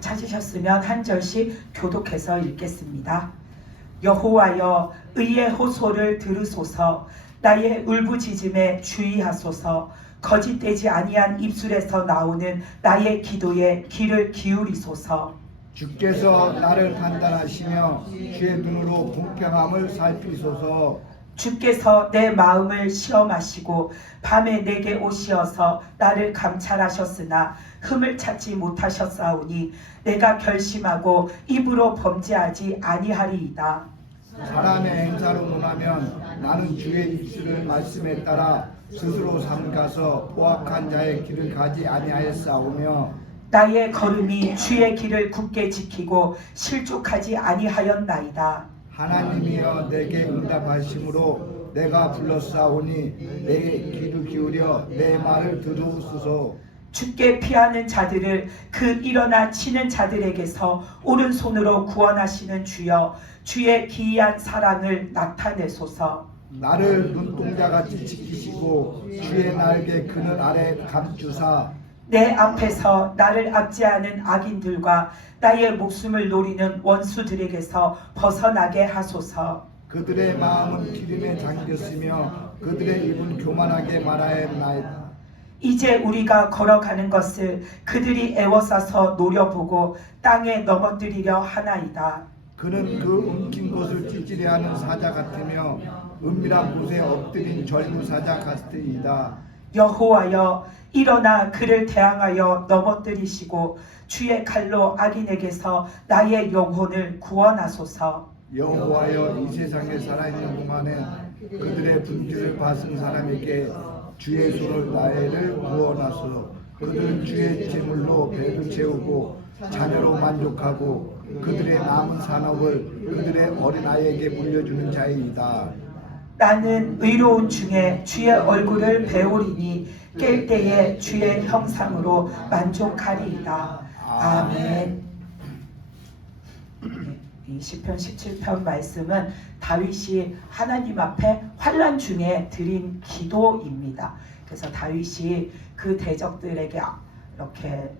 찾으셨으면 한 절씩 교독해서 읽겠습니다. 여호와여, 의의 호소를 들으소서. 나의 울부짖음에 주의하소서. 거짓되지 아니한 입술에서 나오는 나의 기도에 귀를 기울이소서. 주께서 나를 판단하시며 주의 눈으로 공평함을 살피소서. 주께서 내 마음을 시험하시고 밤에 내게 오시어서 나를 감찰하셨으나 흠을 찾지 못하셨사오니 내가 결심하고 입으로 범죄하지 아니하리이다. 사람의 행사로 논하면 나는 주의 입술을 말씀에 따라 스스로 삼가서 포악한 자의 길을 가지 아니하였사오며 나의 걸음이 주의 길을 굳게 지키고 실족하지 아니하였나이다. 하나님이여 내게 응답하심으로 내가 불렀사오니 내 귀를 기울여 내 말을 들으소서. 주께 피하는 자들을 그 일어나 치는 자들에게서 오른손으로 구원하시는 주여, 주의 기이한 사랑을 나타내소서. 나를 눈동자같이 지키시고 주의 날개 그늘 아래 감추사 내 앞에서 나를 압제하는 악인들과 나의 목숨을 노리는 원수들에게서 벗어나게 하소서. 그들의 마음은 기름에 잠겼으며 그들의 입은 교만하게 말하였나이다. 이제 우리가 걸어가는 것을 그들이 애워싸서 노려보고 땅에 넘어뜨리려 하나이다. 그는 그 움킨 곳을 찌질해하는 사자 같으며 은밀한 곳에 엎드린 젊은 사자 같으이다. 여호와여, 일어나 그를 대항하여 넘어뜨리시고 주의 칼로 악인에게서 나의 영혼을 구원하소서. 여호와여, 이 세상에 살아있는 동안에 그들의 분깃을 받은 사람에게 주의 손을 나해를 구원하소서. 그들은 주의 제물로 배를 채우고 자녀로 만족하고 그들의 남은 산업을 그들의 어린아이에게 물려주는 자이다. 나는 의로운 중에 주의 얼굴을 배우리니 깰 때에 주의 형상으로 만족하리이다. 아멘. 이 시편 17편 말씀은 다윗이 하나님 앞에 환난 중에 드린 기도입니다. 그래서 다윗이 그 대적들에게 이렇게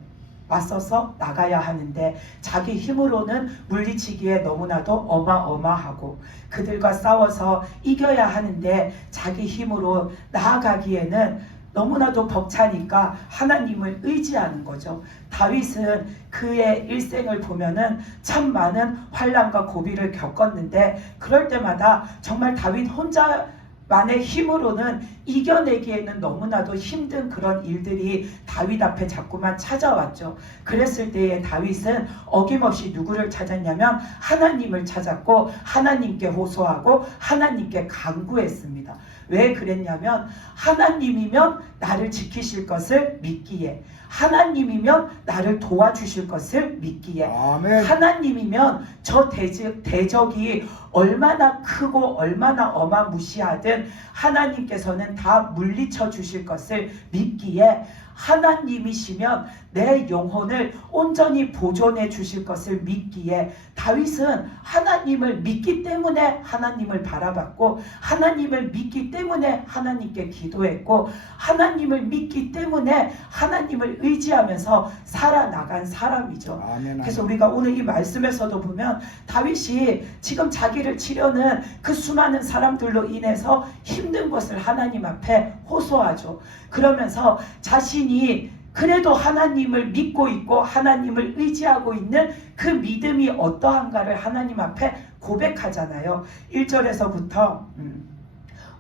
맞서서 나가야 하는데 자기 힘으로는 물리치기에 너무나도 어마어마하고 그들과 싸워서 이겨야 하는데 자기 힘으로 나아가기에는 너무나도 벅차니까 하나님을 의지하는 거죠. 다윗은 그의 일생을 보면은 참 많은 환난과 고비를 겪었는데 그럴 때마다 정말 다윗 혼자만의 힘으로는 이겨내기에는 너무나도 힘든 그런 일들이 다윗 앞에 자꾸만 찾아왔죠. 그랬을 때에 다윗은 어김없이 누구를 찾았냐면 하나님을 찾았고 하나님께 호소하고 하나님께 간구했습니다. 왜 그랬냐면 하나님이면 나를 지키실 것을 믿기에, 하나님이면 나를 도와주실 것을 믿기에, 아멘. 하나님이면 저 대적이 얼마나 크고 얼마나 어마무시하든 하나님께서는 다 물리쳐 주실 것을 믿기에, 하나님이시면 내 영혼을 온전히 보존해 주실 것을 믿기에 다윗은 하나님을 믿기 때문에 하나님을 바라봤고 하나님을 믿기 때문에 하나님께 기도했고 하나님을 믿기 때문에 하나님을 의지하면서 살아나간 사람이죠. 아멘. 그래서 우리가 오늘 이 말씀에서도 보면 다윗이 지금 자기를 치려는 그 수많은 사람들로 인해서 힘든 것을 하나님 앞에 호소하죠. 그러면서 자신이 그래도 하나님을 믿고 있고 하나님을 의지하고 있는 그 믿음이 어떠한가를 하나님 앞에 고백하잖아요. 1절에서부터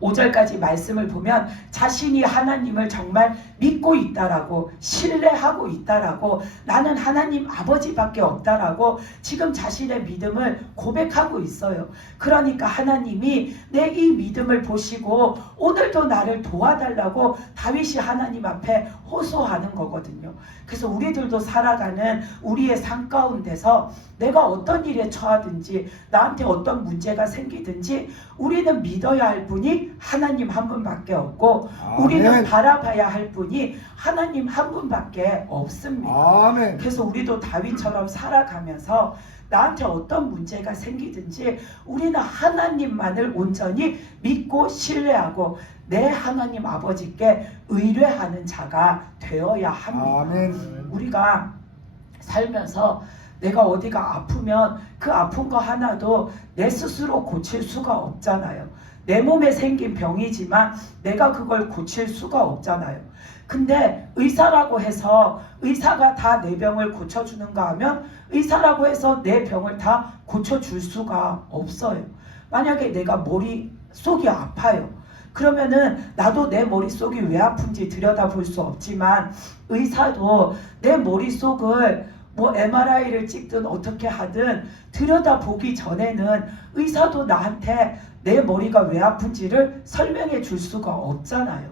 5절까지 말씀을 보면 자신이 하나님을 정말 믿고 있다라고, 신뢰하고 있다라고, 나는 하나님 아버지밖에 없다라고 지금 자신의 믿음을 고백하고 있어요. 그러니까 하나님이 내 이 믿음을 보시고 오늘도 나를 도와달라고 다윗이 하나님 앞에 호소하는 거거든요. 그래서 우리들도 살아가는 우리의 삶 가운데서 내가 어떤 일에 처하든지 나한테 어떤 문제가 생기든지 우리는 믿어야 할 분이 하나님 한 분밖에 없고 우리는 바라봐야 할 분이 하나님 한 분밖에 없습니다. 아멘. 그래서 우리도 다윗처럼 살아가면서 나한테 어떤 문제가 생기든지 우리는 하나님만을 온전히 믿고 신뢰하고 내 하나님 아버지께 의뢰하는 자가 되어야 합니다. 아멘. 우리가 살면서 내가 어디가 아프면 그 아픈 거 하나도 내 스스로 고칠 수가 없잖아요. 내 몸에 생긴 병이지만 내가 그걸 고칠 수가 없잖아요. 근데 의사라고 해서 의사가 다 내 병을 고쳐주는가 하면 의사라고 해서 내 병을 다 고쳐줄 수가 없어요. 만약에 내가 머릿속이 아파요. 그러면은 나도 내 머릿속이 왜 아픈지 들여다볼 수 없지만 의사도 내 머릿속을 뭐 MRI를 찍든 어떻게 하든 들여다보기 전에는 의사도 나한테 내 머리가 왜 아픈지를 설명해 줄 수가 없잖아요.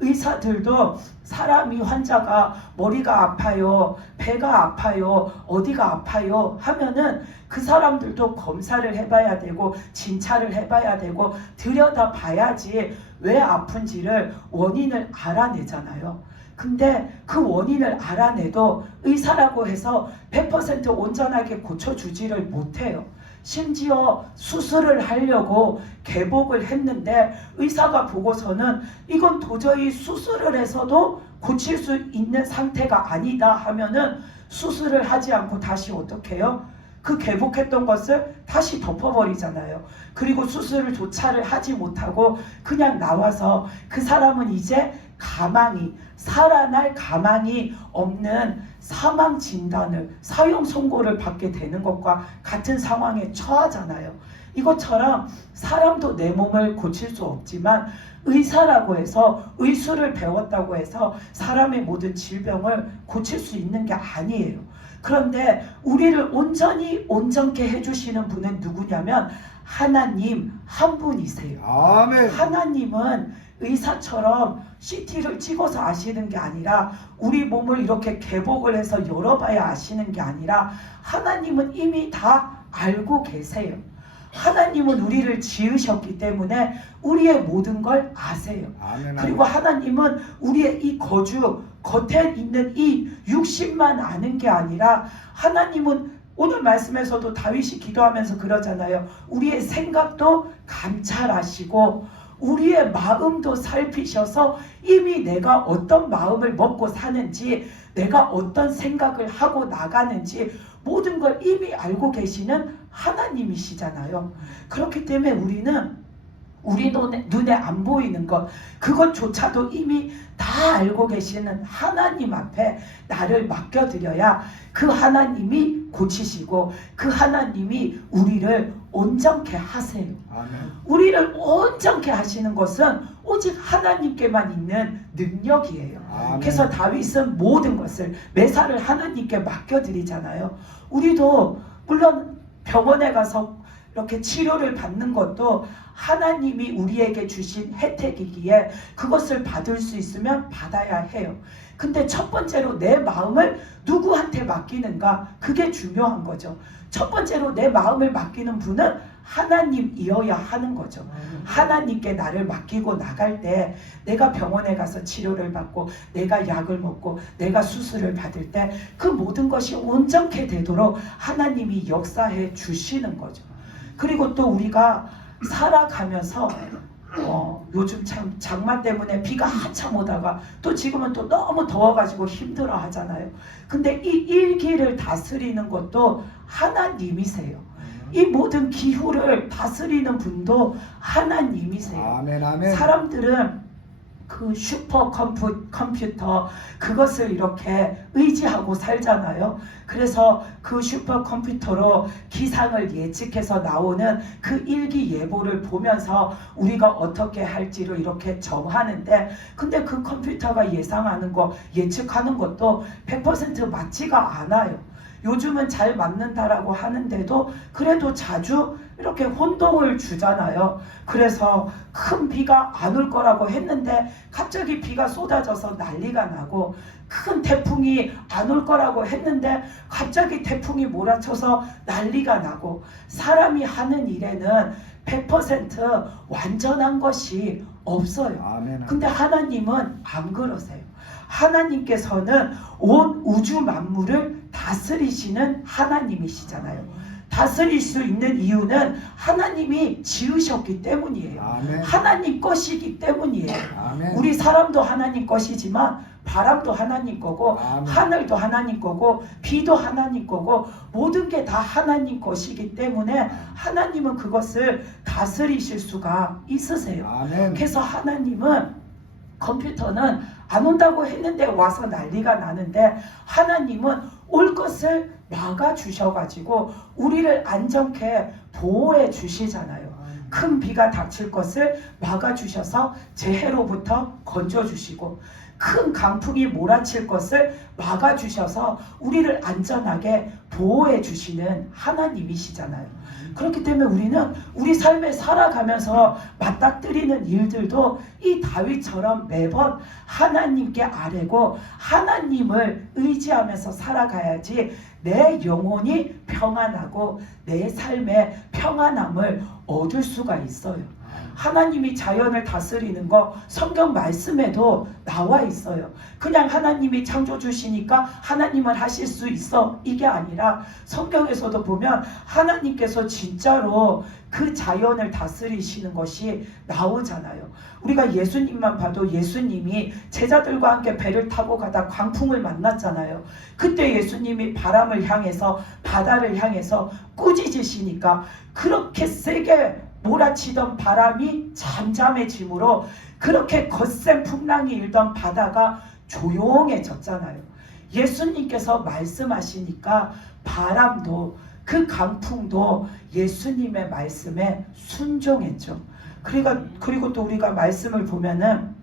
의사들도 사람이 환자가 머리가 아파요, 배가 아파요, 어디가 아파요 하면은 그 사람들도 검사를 해봐야 되고 진찰을 해봐야 되고 들여다봐야지 왜 아픈지를 원인을 알아내잖아요. 근데 그 원인을 알아내도 의사라고 해서 100% 온전하게 고쳐주지를 못해요. 심지어 수술을 하려고 개복을 했는데 의사가 보고서는 이건 도저히 수술을 해서도 고칠 수 있는 상태가 아니다 하면은 수술을 하지 않고 다시 어떻게 해요? 그 개복했던 것을 다시 덮어버리잖아요. 그리고 수술을 조차를 하지 못하고 그냥 나와서 그 사람은 이제 가망이 살아날 가망이 없는 사망 진단을 사형 선고를 받게 되는 것과 같은 상황에 처하잖아요. 이것처럼 사람도 내 몸을 고칠 수 없지만 의사라고 해서 의술을 배웠다고 해서 사람의 모든 질병을 고칠 수 있는 게 아니에요. 그런데 우리를 온전히 온전케 해주시는 분은 누구냐면 하나님 한 분이세요. 아멘. 하나님은 의사처럼 CT를 찍어서 아시는 게 아니라 우리 몸을 이렇게 개복을 해서 열어봐야 아시는 게 아니라 하나님은 이미 다 알고 계세요. 하나님은 우리를 지으셨기 때문에 우리의 모든 걸 아세요. 아멘. 그리고 하나님은 우리의 이 거주 겉에 있는 이 육신만 아는 게 아니라 하나님은 오늘 말씀에서도 다윗이 기도하면서 그러잖아요. 우리의 생각도 감찰하시고 우리의 마음도 살피셔서 이미 내가 어떤 마음을 먹고 사는지 내가 어떤 생각을 하고 나가는지 모든 걸 이미 알고 계시는 하나님이시잖아요. 그렇기 때문에 우리는 우리 눈에 안 보이는 것 그것조차도 이미 다 알고 계시는 하나님 앞에 나를 맡겨드려야 그 하나님이 고치시고 그 하나님이 우리를 온전케 하세요. 아멘. 우리를 온전케 하시는 것은 오직 하나님께만 있는 능력이에요. 아멘. 그래서 다윗은 모든 것을 매사를 하나님께 맡겨드리잖아요. 우리도 물론 병원에 가서 이렇게 치료를 받는 것도 하나님이 우리에게 주신 혜택이기에 그것을 받을 수 있으면 받아야 해요. 근데 첫 번째로 내 마음을 누구한테 맡기는가 그게 중요한 거죠. 첫 번째로 내 마음을 맡기는 분은 하나님이어야 하는 거죠. 하나님께 나를 맡기고 나갈 때 내가 병원에 가서 치료를 받고 내가 약을 먹고 내가 수술을 받을 때 그 모든 것이 온전케 되도록 하나님이 역사해 주시는 거죠. 그리고 또 우리가 살아가면서 요즘 참 장마 때문에 비가 한참 오다가 또 지금은 또 너무 더워가지고 힘들어 하잖아요. 근데 이 일기를 다스리는 것도 하나님이세요. 이 모든 기후를 다스리는 분도 하나님이세요. 아멘. 아멘. 사람들은 그 슈퍼 컴퓨터 그것을 이렇게 의지하고 살잖아요. 그래서 그 슈퍼 컴퓨터로 기상을 예측해서 나오는 그 일기예보를 보면서 우리가 어떻게 할지를 이렇게 정하는데 근데 그 컴퓨터가 예상하는 거 예측하는 것도 100% 맞지가 않아요. 요즘은 잘 맞는다라고 하는데도 그래도 자주 이렇게 혼동을 주잖아요. 그래서 큰 비가 안 올 거라고 했는데 갑자기 비가 쏟아져서 난리가 나고 큰 태풍이 안 올 거라고 했는데 갑자기 태풍이 몰아쳐서 난리가 나고 사람이 하는 일에는 100% 완전한 것이 없어요. 아멘. 근데 하나님은 안 그러세요. 하나님께서는 온 우주 만물을 다스리시는 하나님이시잖아요. 다스릴 수 있는 이유는 하나님이 지으셨기 때문이에요. 아멘. 하나님 것이기 때문이에요. 아멘. 우리 사람도 하나님 것이지만 바람도 하나님 거고 아멘. 하늘도 하나님 거고 비도 하나님 거고 모든 게 다 하나님 것이기 때문에 하나님은 그것을 다스리실 수가 있으세요. 아멘. 그래서 하나님은 컴퓨터는 안 온다고 했는데 와서 난리가 나는데 하나님은 올 것을 막아주셔가지고 우리를 안전케 보호해 주시잖아요. 큰 비가 닥칠 것을 막아주셔서 재해로부터 건져주시고 큰 강풍이 몰아칠 것을 막아주셔서 우리를 안전하게 보호해 주시는 하나님이시잖아요. 그렇기 때문에 우리는 우리 삶에 살아가면서 맞닥뜨리는 일들도 이 다윗처럼 매번 하나님께 아뢰고 하나님을 의지하면서 살아가야지 내 영혼이 평안하고 내 삶의 평안함을 얻을 수가 있어요. 하나님이 자연을 다스리는 거 성경 말씀에도 나와 있어요. 그냥 하나님이 창조 주시니까 하나님은 하실 수 있어 이게 아니라 성경에서도 보면 하나님께서 진짜로 그 자연을 다스리시는 것이 나오잖아요. 우리가 예수님만 봐도 예수님이 제자들과 함께 배를 타고 가다 광풍을 만났잖아요. 그때 예수님이 바람을 향해서 바다를 향해서 꾸짖으시니까 그렇게 세게 몰아치던 바람이 잠잠해지므로 그렇게 거센 풍랑이 일던 바다가 조용해졌잖아요. 예수님께서 말씀하시니까 바람도 그 강풍도 예수님의 말씀에 순종했죠. 그리고 또 우리가 말씀을 보면은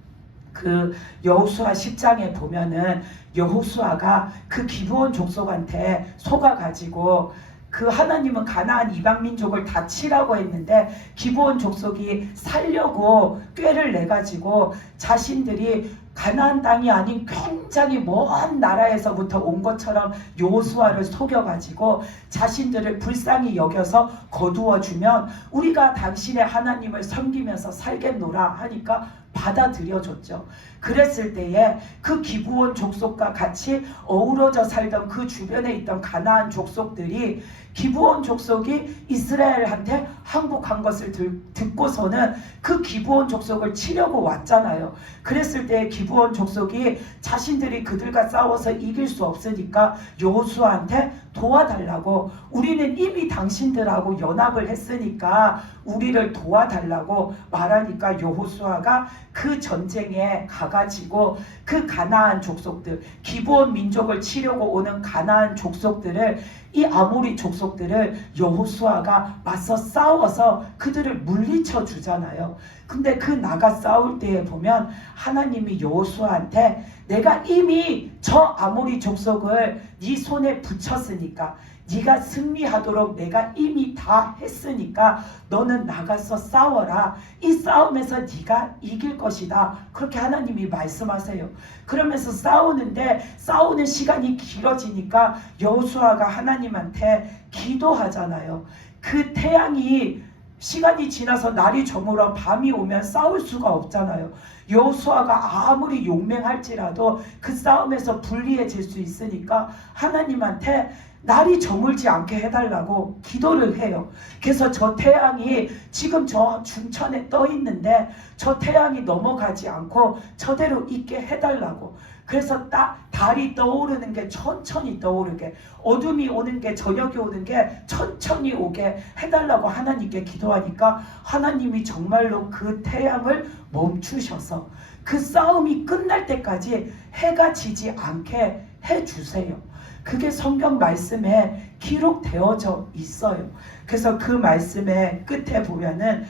그 여호수아 10장에 보면은 여호수아가 그 기브온 족속한테 속아가지고 그 하나님은 가나안 이방 민족을 다 치라고 했는데 기브온 족속이 살려고 꾀를 내가지고 자신들이 가나안 땅이 아닌 굉장히 먼 나라에서부터 온 것처럼 여호수아를 속여가지고 자신들을 불쌍히 여겨서 거두어주면 우리가 당신의 하나님을 섬기면서 살겠노라 하니까 받아들여줬죠. 그랬을 때에 그 기브온 족속과 같이 어우러져 살던 그 주변에 있던 가나안 족속들이 기브온 족속이 이스라엘한테 항복한 것을 듣고서는 그 기브온 족속을 치려고 왔잖아요. 그랬을 때 기브온 족속이 자신들이 그들과 싸워서 이길 수 없으니까 여호수아한테 도와달라고, 우리는 이미 당신들하고 연합을 했으니까 우리를 도와달라고 말하니까 여호수아가 그 전쟁에 가가지고 그 가나안 족속들, 기브온 민족을 치려고 오는 가나안 족속들을, 이 아모리 족속들을 여호수아가 맞서 싸워서 그들을 물리쳐 주잖아요. 근데 그 나가 싸울 때에 보면 하나님이 여호수아한테 내가 이미 저 아모리 족속을 네 손에 붙였으니까, 네가 승리하도록 내가 이미 다 했으니까 너는 나가서 싸워라. 이 싸움에서 네가 이길 것이다. 그렇게 하나님이 말씀하세요. 그러면서 싸우는데 싸우는 시간이 길어지니까 여호수아가 하나님한테 기도하잖아요. 그 태양이 시간이 지나서 날이 저물어 밤이 오면 싸울 수가 없잖아요. 여호수아가 아무리 용맹할지라도 그 싸움에서 불리해질 수 있으니까 하나님한테 날이 저물지 않게 해달라고 기도를 해요. 그래서 저 태양이 지금 저 중천에 떠 있는데 저 태양이 넘어가지 않고 저대로 있게 해달라고. 그래서 달이 떠오르는 게 천천히 떠오르게, 어둠이 오는 게, 저녁이 오는 게 천천히 오게 해달라고 하나님께 기도하니까 하나님이 정말로 그 태양을 멈추셔서 그 싸움이 끝날 때까지 해가 지지 않게 해주세요. 그게 성경 말씀에 기록되어져 있어요. 그래서 그 말씀의 끝에 보면은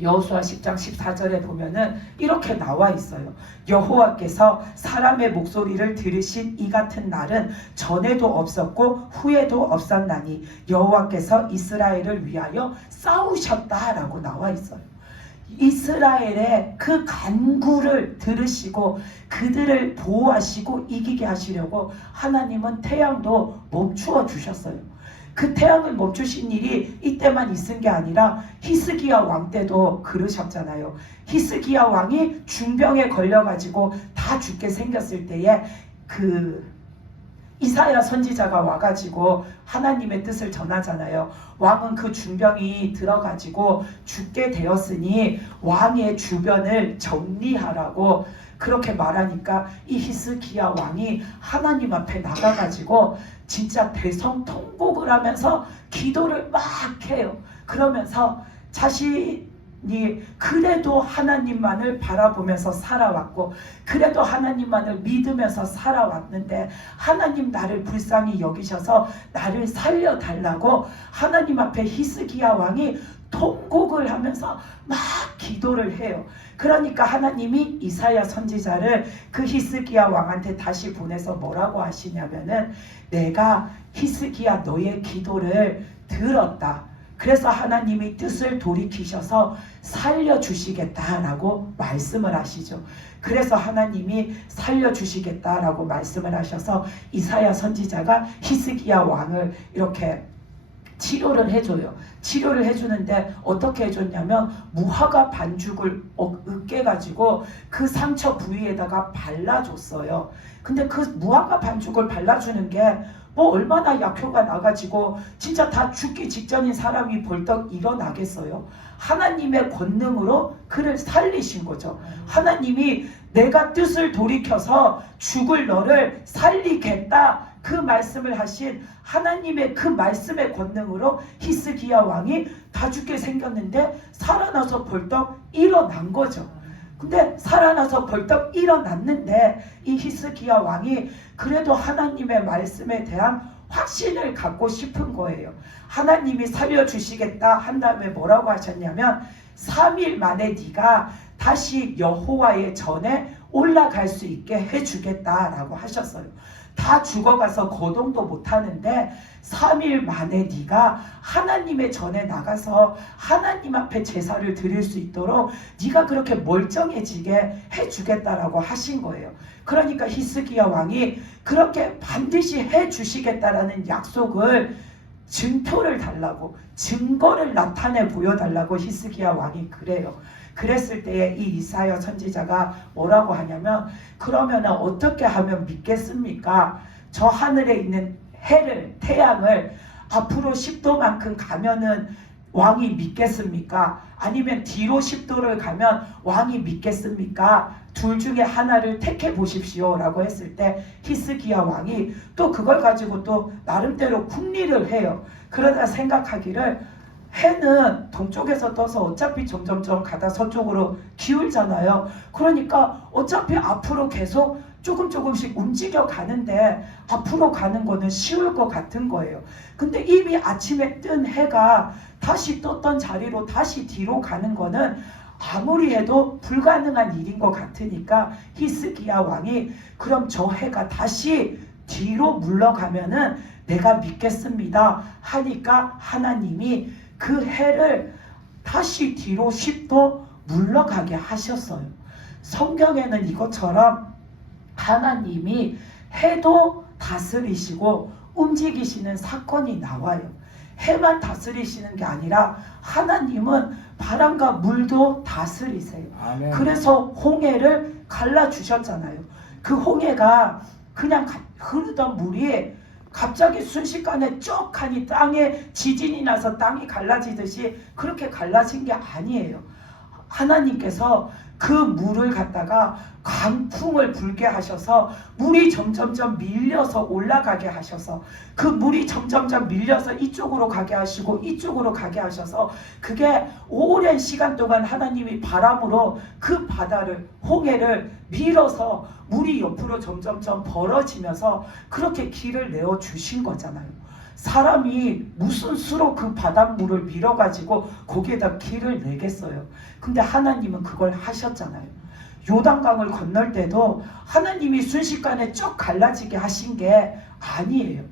여호수아 10장 14절에 보면은 이렇게 나와 있어요. 여호와께서 사람의 목소리를 들으신 이 같은 날은 전에도 없었고 후에도 없었나니 여호와께서 이스라엘을 위하여 싸우셨다라고 나와 있어요. 이스라엘의 그 간구를 들으시고 그들을 보호하시고 이기게 하시려고 하나님은 태양도 멈추어 주셨어요. 그 태양을 멈추신 일이 이때만 있은 게 아니라 히스기야 왕 때도 그러셨잖아요. 히스기야 왕이 중병에 걸려가지고 다 죽게 생겼을 때에 그 이사야 선지자가 와가지고 하나님의 뜻을 전하잖아요. 왕은 그 중병이 들어가지고 죽게 되었으니 왕의 주변을 정리하라고 그렇게 말하니까 이 히스기야 왕이 하나님 앞에 나가가지고 진짜 대성통곡을 하면서 기도를 막 해요. 그러면서 자신이 그래도 하나님만을 바라보면서 살아왔고 그래도 하나님만을 믿으면서 살아왔는데 하나님 나를 불쌍히 여기셔서 나를 살려달라고 하나님 앞에 히스기야 왕이 통곡을 하면서 막 기도를 해요. 그러니까 하나님이 이사야 선지자를 그 히스기야 왕한테 다시 보내서 뭐라고 하시냐면은 내가 히스기야 너의 기도를 들었다. 그래서 하나님이 뜻을 돌이키셔서 살려주시겠다라고 말씀을 하시죠. 그래서 하나님이 살려주시겠다라고 말씀을 하셔서 이사야 선지자가 히스기야 왕을 이렇게 치료를 해줘요. 치료를 해주는데 어떻게 해줬냐면 무화과 반죽을 으깨가지고 그 상처 부위에다가 발라줬어요. 근데 그 무화과 반죽을 발라주는 게 뭐 얼마나 약효가 나가지고 진짜 다 죽기 직전인 사람이 벌떡 일어나겠어요. 하나님의 권능으로 그를 살리신 거죠. 하나님이 내가 뜻을 돌이켜서 죽을 너를 살리겠다 그 말씀을 하신 하나님의 그 말씀의 권능으로 히스기야 왕이 다 죽게 생겼는데 살아나서 벌떡 일어난 거죠. 근데 살아나서 벌떡 일어났는데 이 히스기야 왕이 그래도 하나님의 말씀에 대한 확신을 갖고 싶은 거예요. 하나님이 살려주시겠다 한 다음에 뭐라고 하셨냐면 3일 만에 네가 다시 여호와의 전에 올라갈 수 있게 해주겠다라고 하셨어요. 다 죽어가서 거동도 못하는데 3일 만에 네가 하나님의 전에 나가서 하나님 앞에 제사를 드릴 수 있도록 네가 그렇게 멀쩡해지게 해주겠다라고 하신 거예요. 그러니까 히스기야 왕이 그렇게 반드시 해주시겠다라는 약속을 증표를 달라고 증거를 나타내 보여달라고 히스기야 왕이 그래요. 그랬을 때에 이 이사야 선지자가 뭐라고 하냐면 그러면 어떻게 하면 믿겠습니까? 저 하늘에 있는 해를 태양을 앞으로 10도만큼 가면은 왕이 믿겠습니까? 아니면 뒤로 10도를 가면 왕이 믿겠습니까? 둘 중에 하나를 택해 보십시오 라고 했을 때 히스기야 왕이 또 그걸 가지고 또 나름대로 궁리를 해요. 그러다 생각하기를 해는 동쪽에서 떠서 어차피 점점점 가다 서쪽으로 기울잖아요. 그러니까 어차피 앞으로 계속 조금씩 움직여 가는데 앞으로 가는 거는 쉬울 것 같은 거예요. 근데 이미 아침에 뜬 해가 다시 떴던 자리로 다시 뒤로 가는 거는 아무리 해도 불가능한 일인 것 같으니까 히스기야 왕이 그럼 저 해가 다시 뒤로 물러가면은 내가 믿겠습니다 하니까 하나님이 그 해를 다시 뒤로 10도 물러가게 하셨어요. 성경에는 이것처럼 하나님이 해도 다스리시고 움직이시는 사건이 나와요. 해만 다스리시는 게 아니라 하나님은 바람과 물도 다스리세요. 아멘. 그래서 홍해를 갈라주셨잖아요. 그 홍해가 그냥 흐르던 물이 갑자기 순식간에 쭉 하니 땅에 지진이 나서 땅이 갈라지듯이 그렇게 갈라진 게 아니에요. 하나님께서 그 물을 갖다가 강풍을 불게 하셔서 물이 점점점 밀려서 올라가게 하셔서 그 물이 점점점 밀려서 이쪽으로 가게 하시고 이쪽으로 가게 하셔서 그게 오랜 시간 동안 하나님이 바람으로 그 바다를 홍해를 밀어서 물이 옆으로 점점점 벌어지면서 그렇게 길을 내어 주신 거잖아요. 사람이 무슨 수로 그 바닷물을 밀어가지고 거기에다 길을 내겠어요. 근데 하나님은 그걸 하셨잖아요. 요단강을 건널 때도 하나님이 순식간에 쭉 갈라지게 하신 게 아니에요.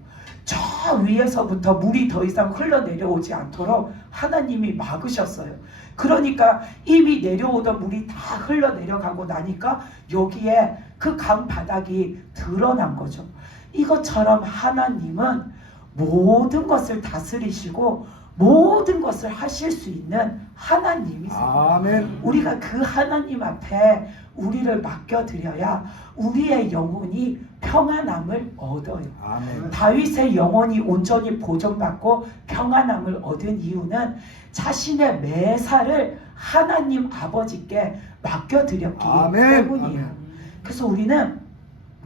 저 위에서부터 물이 더 이상 흘러내려오지 않도록 하나님이 막으셨어요. 그러니까 이미 내려오던 물이 다 흘러내려가고 나니까 여기에 그 강 바닥이 드러난 거죠. 이것처럼 하나님은 모든 것을 다스리시고 모든 것을 하실 수 있는 하나님이세요. 아멘. 우리가 그 하나님 앞에 우리를 맡겨드려야 우리의 영혼이 평안함을 얻어요. 아멘. 다윗의 영혼이 온전히 보존받고 평안함을 얻은 이유는 자신의 매사를 하나님 아버지께 맡겨드렸기 아멘. 때문이에요. 아멘. 그래서 우리는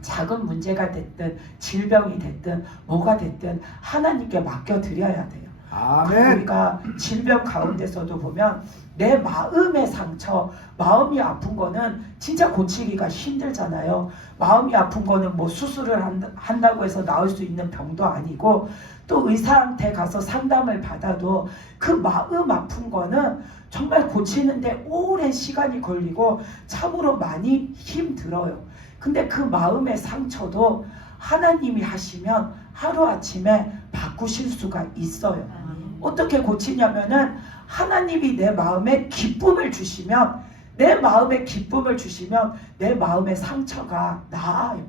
작은 문제가 됐든 질병이 됐든 뭐가 됐든 하나님께 맡겨드려야 돼요. 아멘. 우리가 질병 가운데서도 보면 내 마음의 상처, 마음이 아픈 거는 진짜 고치기가 힘들잖아요. 마음이 아픈 거는 뭐 수술을 한다고 해서 나을 수 있는 병도 아니고, 또 의사한테 가서 상담을 받아도 그 마음 아픈 거는 정말 고치는데 오랜 시간이 걸리고 참으로 많이 힘들어요. 근데 그 마음의 상처도 하나님이 하시면 하루아침에 바꾸실 수가 있어요. 어떻게 고치냐면은 하나님이 내 마음에 기쁨을 주시면, 내 마음에 기쁨을 주시면 내 마음의 상처가 나아요.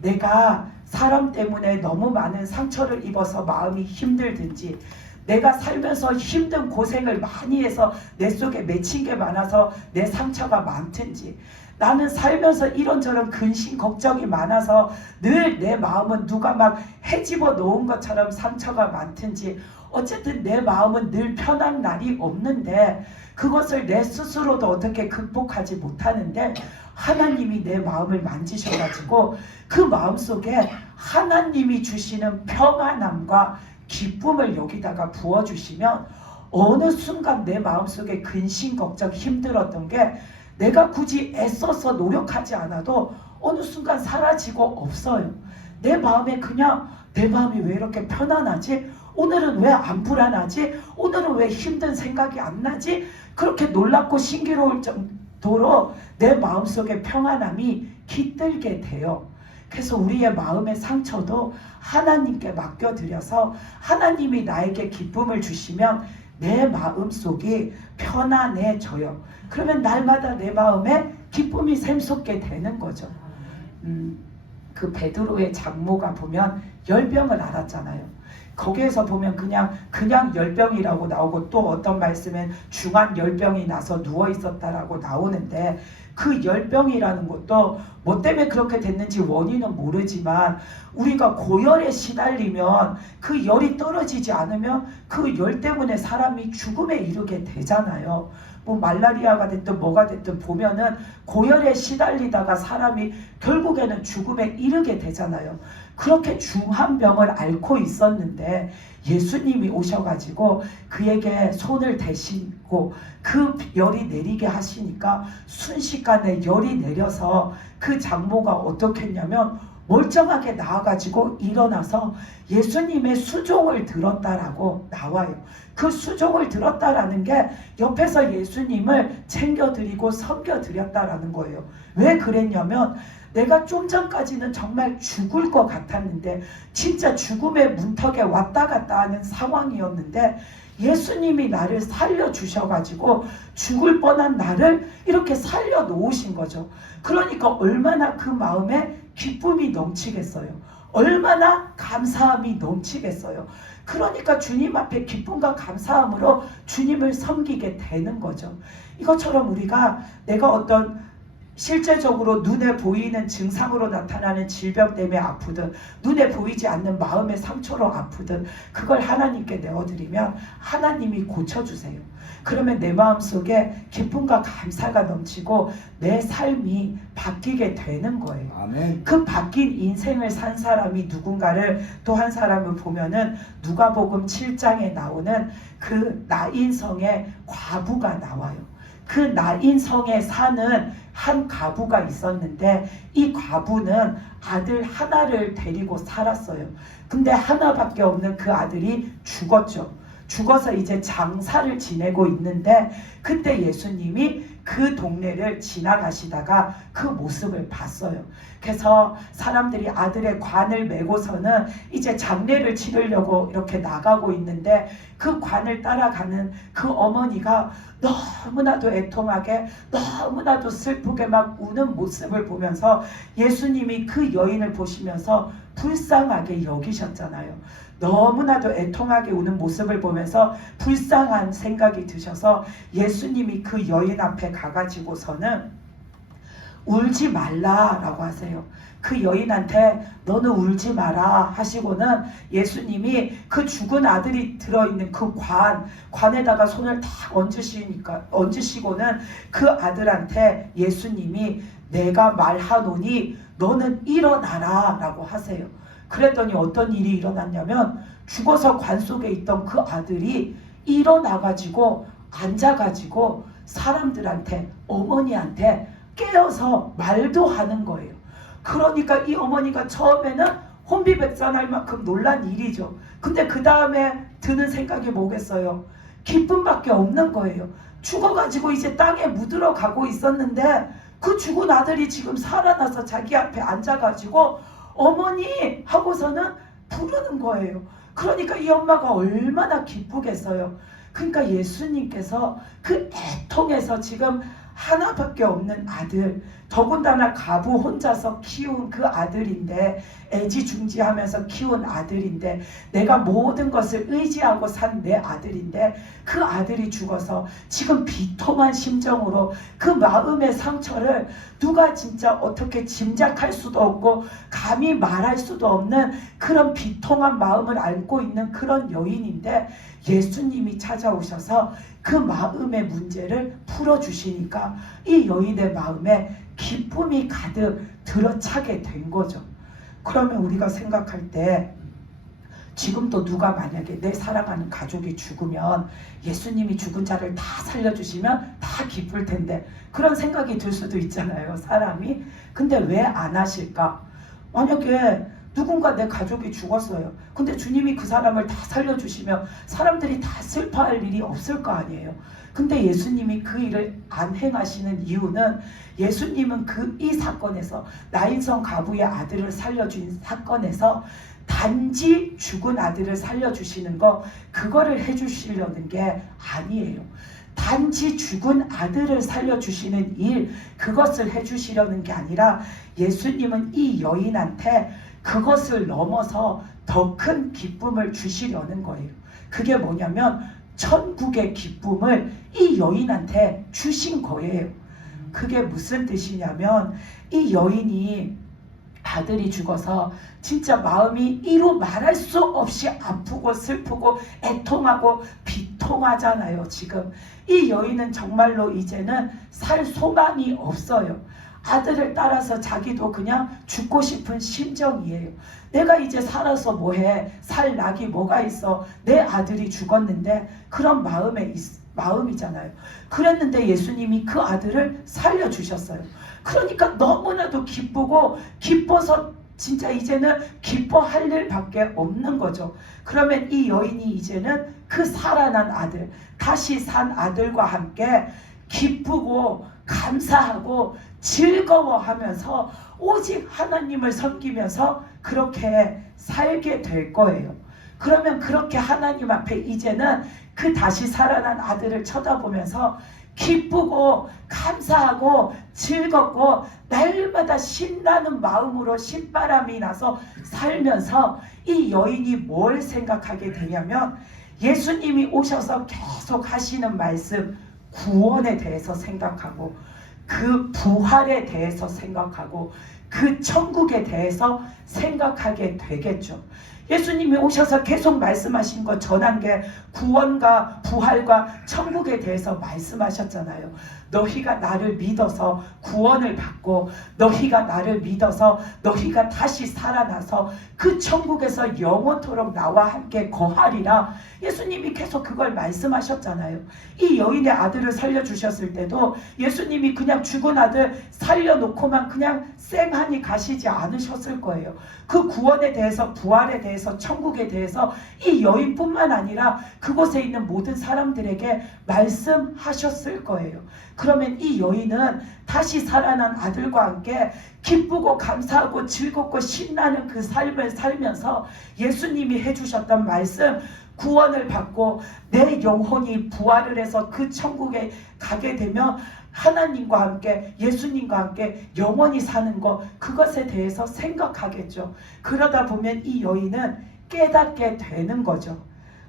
내가 사람 때문에 너무 많은 상처를 입어서 마음이 힘들든지, 내가 살면서 힘든 고생을 많이 해서 내 속에 맺힌 게 많아서 내 상처가 많든지, 나는 살면서 이런저런 근심 걱정이 많아서 늘 내 마음은 누가 막 헤집어 놓은 것처럼 상처가 많든지, 어쨌든 내 마음은 늘 편한 날이 없는데 그것을 내 스스로도 어떻게 극복하지 못하는데, 하나님이 내 마음을 만지셔가지고 그 마음속에 하나님이 주시는 평안함과 기쁨을 여기다가 부어주시면 어느 순간 내 마음속에 근심 걱정 힘들었던 게 내가 굳이 애써서 노력하지 않아도 어느 순간 사라지고 없어요. 내 마음에 그냥 내 마음이 왜 이렇게 편안하지? 오늘은 왜 안 불안하지? 오늘은 왜 힘든 생각이 안 나지? 그렇게 놀랍고 신기로울 정도로 내 마음속에 평안함이 깃들게 돼요. 그래서 우리의 마음의 상처도 하나님께 맡겨드려서 하나님이 나에게 기쁨을 주시면 내 마음속이 편안해져요. 그러면 날마다 내 마음에 기쁨이 샘솟게 되는 거죠. 그 베드로의 장모가 보면 열병을 앓았잖아요. 거기에서 보면 그냥 열병이라고 나오고, 또 어떤 말씀엔 중한 열병이 나서 누워 있었다라고 나오는데, 그 열병이라는 것도 뭐 때문에 그렇게 됐는지 원인은 모르지만 우리가 고열에 시달리면 그 열이 떨어지지 않으면 그 열 때문에 사람이 죽음에 이르게 되잖아요. 뭐 말라리아가 됐든 뭐가 됐든 보면은 고열에 시달리다가 사람이 결국에는 죽음에 이르게 되잖아요. 그렇게 중한 병을 앓고 있었는데 예수님이 오셔가지고 그에게 손을 대시고 그 열이 내리게 하시니까 순식간에 열이 내려서 그 장모가 어떻게 했냐면 멀쩡하게 나와가지고 일어나서 예수님의 수종을 들었다라고 나와요. 그 수종을 들었다라는 게 옆에서 예수님을 챙겨드리고 섬겨드렸다라는 거예요. 왜 그랬냐면 내가 좀 전까지는 정말 죽을 것 같았는데, 진짜 죽음의 문턱에 왔다 갔다 하는 상황이었는데 예수님이 나를 살려주셔가지고 죽을 뻔한 나를 이렇게 살려놓으신 거죠. 그러니까 얼마나 그 마음에 기쁨이 넘치겠어요. 얼마나 감사함이 넘치겠어요. 그러니까 주님 앞에 기쁨과 감사함으로 주님을 섬기게 되는 거죠. 이것처럼 우리가 내가 어떤 실제적으로 눈에 보이는 증상으로 나타나는 질병 때문에 아프든, 눈에 보이지 않는 마음의 상처로 아프든, 그걸 하나님께 내어드리면 하나님이 고쳐주세요. 그러면 내 마음속에 기쁨과 감사가 넘치고 내 삶이 바뀌게 되는 거예요. 아멘. 그 바뀐 인생을 산 사람이 누군가를, 또 한 사람을 보면은 누가복음 7장에 나오는 그 나인성의 과부가 나와요. 그 나인성에 사는 한 과부가 있었는데 이 과부는 아들 하나를 데리고 살았어요. 근데 하나밖에 없는 그 아들이 죽었죠. 죽어서 이제 장사를 지내고 있는데 그때 예수님이 그 동네를 지나가시다가 그 모습을 봤어요. 그래서 사람들이 아들의 관을 메고서는 이제 장례를 치르려고 이렇게 나가고 있는데 그 관을 따라가는 그 어머니가 너무나도 애통하게 너무나도 슬프게 막 우는 모습을 보면서 예수님이 그 여인을 보시면서 불쌍하게 여기셨잖아요. 너무나도 애통하게 우는 모습을 보면서 불쌍한 생각이 드셔서 예수님이 그 여인 앞에 가가지고서는 울지 말라라고 하세요. 그 여인한테 너는 울지 마라 하시고는 예수님이 그 죽은 아들이 들어있는 그 관에다가 손을 탁 얹으시고는 그 아들한테 예수님이 내가 말하노니 너는 일어나라 라고 하세요. 그랬더니 어떤 일이 일어났냐면 죽어서 관 속에 있던 그 아들이 일어나가지고 앉아가지고 사람들한테 어머니한테 깨어서 말도 하는 거예요. 그러니까 이 어머니가 처음에는 혼비백산할 만큼 놀란 일이죠. 근데 그 다음에 드는 생각이 뭐겠어요? 기쁨밖에 없는 거예요. 죽어가지고 이제 땅에 묻으러 가고 있었는데 그 죽은 아들이 지금 살아나서 자기 앞에 앉아가지고 어머니 하고서는 부르는 거예요. 그러니까 이 엄마가 얼마나 기쁘겠어요. 그러니까 예수님께서 그 애통에서 지금 하나밖에 없는 아들, 더군다나 가부 혼자서 키운 그 아들인데, 애지중지하면서 키운 아들인데, 내가 모든 것을 의지하고 산 내 아들인데 그 아들이 죽어서 지금 비통한 심정으로 그 마음의 상처를 누가 진짜 어떻게 짐작할 수도 없고 감히 말할 수도 없는 그런 비통한 마음을 안고 있는 그런 여인인데, 예수님이 찾아오셔서 그 마음의 문제를 풀어주시니까 이 여인의 마음에 기쁨이 가득 들어차게 된 거죠. 그러면 우리가 생각할 때 지금도 누가 만약에 내 사랑하는 가족이 죽으면 예수님이 죽은 자를 다 살려주시면 다 기쁠 텐데, 그런 생각이 들 수도 있잖아요, 사람이. 근데 왜 안 하실까? 만약에 누군가 내 가족이 죽었어요. 근데 주님이 그 사람을 다 살려주시면 사람들이 다 슬퍼할 일이 없을 거 아니에요. 근데 예수님이 그 일을 안 행하시는 이유는, 예수님은 이 사건에서, 나인성 가부의 아들을 살려준 사건에서 단지 죽은 아들을 살려주시는 거, 그거를 해주시려는 게 아니에요. 단지 죽은 아들을 살려주시는 일, 그것을 해주시려는 게 아니라 예수님은 이 여인한테 그것을 넘어서 더 큰 기쁨을 주시려는 거예요. 그게 뭐냐면 천국의 기쁨을 이 여인한테 주신 거예요. 그게 무슨 뜻이냐면, 이 여인이 아들이 죽어서 진짜 마음이 이루 말할 수 없이 아프고 슬프고 애통하고 비통하잖아요. 지금 이 여인은 정말로 이제는 살 소망이 없어요. 아들을 따라서 자기도 그냥 죽고 싶은 심정이에요. 내가 이제 살아서 뭐해? 살 낙이 뭐가 있어? 내 아들이 죽었는데, 그런 마음이잖아요. 그랬는데 예수님이 그 아들을 살려주셨어요. 그러니까 너무나도 기쁘고, 기뻐서 진짜 이제는 기뻐할 일밖에 없는 거죠. 그러면 이 여인이 이제는 그 살아난 아들, 다시 산 아들과 함께 기쁘고 감사하고 즐거워하면서 오직 하나님을 섬기면서 그렇게 살게 될 거예요. 그러면 그렇게 하나님 앞에 이제는 그 다시 살아난 아들을 쳐다보면서 기쁘고 감사하고 즐겁고 날마다 신나는 마음으로 신바람이 나서 살면서 이 여인이 뭘 생각하게 되냐면, 예수님이 오셔서 계속 하시는 말씀, 구원에 대해서 생각하고, 그 부활에 대해서 생각하고, 그 천국에 대해서 생각하게 되겠죠. 예수님이 오셔서 계속 말씀하신 거, 전한 게 구원과 부활과 천국에 대해서 말씀하셨잖아요. 너희가 나를 믿어서 구원을 받고, 너희가 나를 믿어서 너희가 다시 살아나서 그 천국에서 영원토록 나와 함께 거하리라. 예수님이 계속 그걸 말씀하셨잖아요. 이 여인의 아들을 살려주셨을 때도 예수님이 그냥 죽은 아들 살려놓고만 그냥 쌩하니 가시지 않으셨을 거예요. 그 구원에 대해서, 부활에 대해서, 천국에 대해서 이 여인뿐만 아니라 그곳에 있는 모든 사람들에게 말씀하셨을 거예요. 그러면 이 여인은 다시 살아난 아들과 함께 기쁘고 감사하고 즐겁고 신나는 그 삶을 살면서 예수님이 해주셨던 말씀, 구원을 받고 내 영혼이 부활을 해서 그 천국에 가게 되면 하나님과 함께 예수님과 함께 영원히 사는 것, 그것에 대해서 생각하겠죠. 그러다 보면 이 여인은 깨닫게 되는 거죠.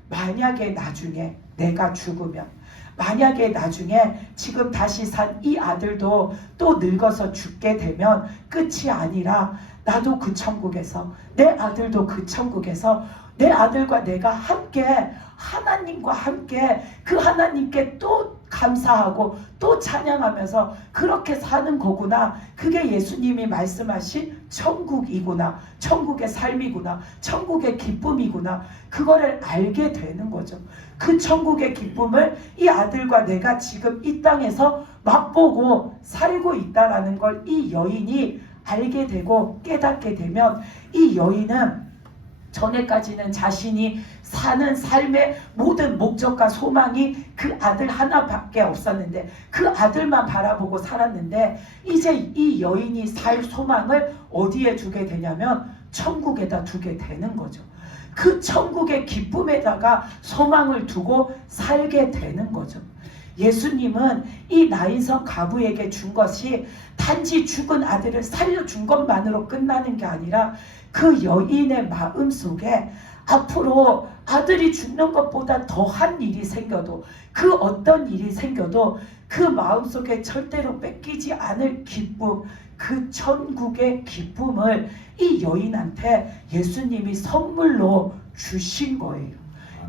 만약에 나중에 내가 죽으면, 만약에 나중에 지금 다시 산 이 아들도 또 늙어서 죽게 되면 끝이 아니라 나도 그 천국에서, 내 아들도 그 천국에서 내 아들과 내가 함께 하나님과 함께 그 하나님께 또 감사하고 또 찬양하면서 그렇게 사는 거구나. 그게 예수님이 말씀하신 천국이구나. 천국의 삶이구나. 천국의 기쁨이구나. 그거를 알게 되는 거죠. 그 천국의 기쁨을 이 아들과 내가 지금 이 땅에서 맛보고 살고 있다라는 걸 이 여인이 알게 되고 깨닫게 되면, 이 여인은 전에까지는 자신이 사는 삶의 모든 목적과 소망이 그 아들 하나밖에 없었는데, 그 아들만 바라보고 살았는데, 이제 이 여인이 살 소망을 어디에 두게 되냐면 천국에다 두게 되는 거죠. 그 천국의 기쁨에다가 소망을 두고 살게 되는 거죠. 예수님은 이 나인성 과부에게 준 것이 단지 죽은 아들을 살려준 것만으로 끝나는 게 아니라, 그 여인의 마음 속에 앞으로 아들이 죽는 것보다 더한 일이 생겨도, 그 어떤 일이 생겨도 그 마음 속에 절대로 뺏기지 않을 기쁨, 그 천국의 기쁨을 이 여인한테 예수님이 선물로 주신 거예요.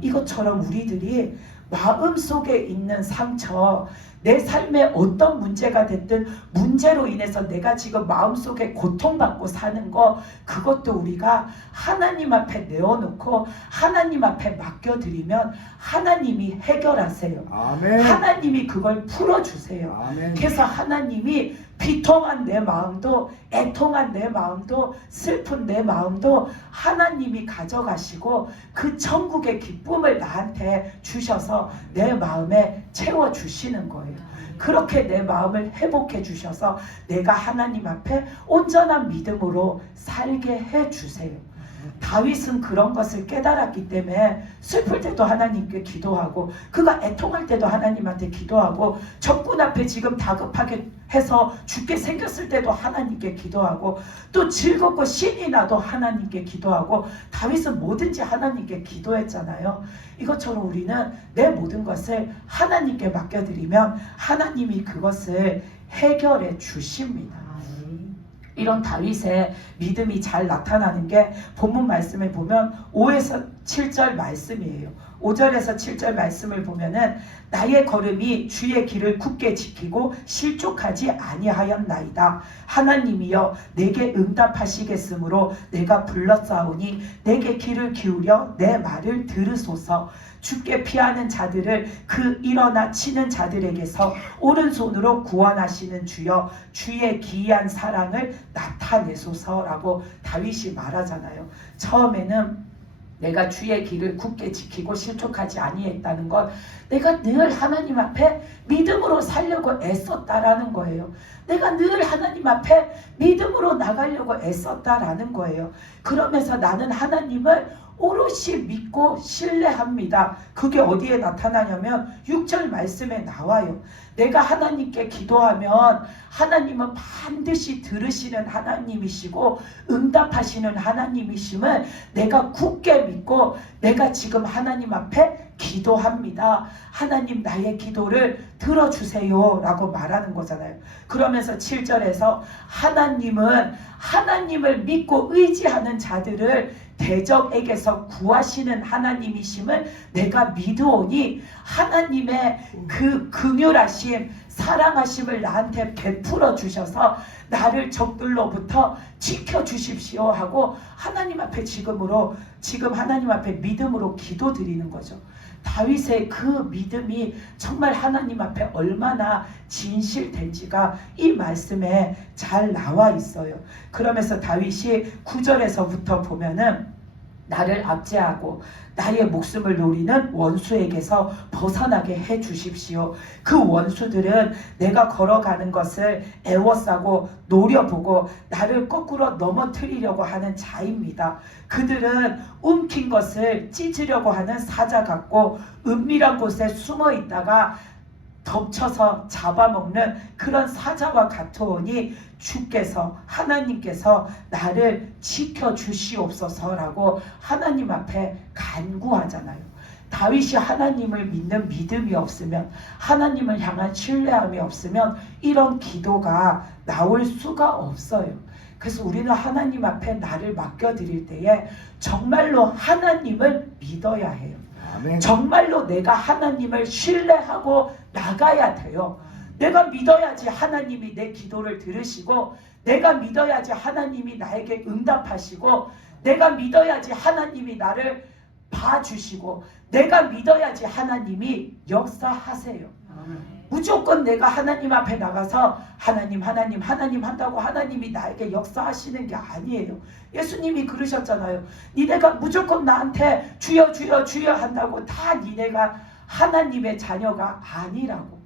이것처럼 우리들이 마음속에 있는 상처, 내 삶에 어떤 문제가 됐든 문제로 인해서 내가 지금 마음속에 고통받고 사는 거, 그것도 우리가 하나님 앞에 내어놓고 하나님 앞에 맡겨드리면 하나님이 해결하세요. 아멘. 하나님이 그걸 풀어주세요. 아멘. 그래서 하나님이 비통한 내 마음도, 애통한 내 마음도, 슬픈 내 마음도 하나님이 가져가시고 그 천국의 기쁨을 나한테 주셔서 내 마음에 채워주시는 거예요. 그렇게 내 마음을 회복해 주셔서 내가 하나님 앞에 온전한 믿음으로 살게 해주세요. 다윗은 그런 것을 깨달았기 때문에 슬플 때도 하나님께 기도하고, 그가 애통할 때도 하나님한테 기도하고, 적군 앞에 지금 다급하게 해서 죽게 생겼을 때도 하나님께 기도하고, 또 즐겁고 신이 나도 하나님께 기도하고, 다윗은 뭐든지 하나님께 기도했잖아요. 이것처럼 우리는 내 모든 것을 하나님께 맡겨드리면 하나님이 그것을 해결해 주십니다. 이런 다윗의 믿음이 잘 나타나는 게 본문 말씀을 보면 5에서 7절 말씀이에요. 5절에서 7절 말씀을 보면은 나의 걸음이 주의 길을 굳게 지키고 실족하지 아니하였나이다. 하나님이여 내게 응답하시겠으므로 내가 불렀사오니 내게 귀를 기울여 내 말을 들으소서. 죽게 피하는 자들을 그 일어나 치는 자들에게서 오른손으로 구원하시는 주여 주의 기이한 사랑을 나타내소서라고 다윗이 말하잖아요. 처음에는 내가 주의 길을 굳게 지키고 실족하지 아니했다는 건 내가 늘 하나님 앞에 믿음으로 살려고 애썼다라는 거예요. 내가 늘 하나님 앞에 믿음으로 나가려고 애썼다라는 거예요. 그러면서 나는 하나님을 오롯이 믿고 신뢰합니다. 그게 어디에 나타나냐면 6절 말씀에 나와요. 내가 하나님께 기도하면 하나님은 반드시 들으시는 하나님이시고 응답하시는 하나님이심을 내가 굳게 믿고 내가 지금 하나님 앞에 기도합니다. 하나님 나의 기도를 들어주세요 라고 말하는 거잖아요. 그러면서 7절에서 하나님은 하나님을 믿고 의지하는 자들을 대적에게서 구하시는 하나님이심을 내가 믿으오니 하나님의 그 긍휼하심, 사랑하심을 나한테 베풀어 주셔서 나를 적들로부터 지켜주십시오 하고 하나님 앞에 지금 하나님 앞에 믿음으로 기도드리는 거죠. 다윗의 그 믿음이 정말 하나님 앞에 얼마나 진실된지가 이 말씀에 잘 나와 있어요. 그러면서 다윗이 9절에서부터 보면은 나를 압제하고 나의 목숨을 노리는 원수에게서 벗어나게 해 주십시오. 그 원수들은 내가 걸어가는 것을 애워싸고 노려보고 나를 거꾸로 넘어뜨리려고 하는 자입니다. 그들은 움킨 것을 찢으려고 하는 사자 같고 은밀한 곳에 숨어 있다가 덮쳐서 잡아먹는 그런 사자와 같으오니 주께서 하나님께서 나를 지켜주시옵소서라고 하나님 앞에 간구하잖아요. 다윗이 하나님을 믿는 믿음이 없으면, 하나님을 향한 신뢰함이 없으면 이런 기도가 나올 수가 없어요. 그래서 우리는 하나님 앞에 나를 맡겨드릴 때에 정말로 하나님을 믿어야 해요. 아멘. 정말로 내가 하나님을 신뢰하고 나가야 돼요. 내가 믿어야지 하나님이 내 기도를 들으시고, 내가 믿어야지 하나님이 나에게 응답하시고, 내가 믿어야지 하나님이 나를 봐주시고, 내가 믿어야지 하나님이 역사하세요. 무조건 내가 하나님 앞에 나가서 하나님 한다고 하나님이 나에게 역사하시는 게 아니에요. 예수님이 그러셨잖아요. 니네가 무조건 나한테 주여 주여 주여 한다고 다 니네가 하나님의 자녀가 아니라고.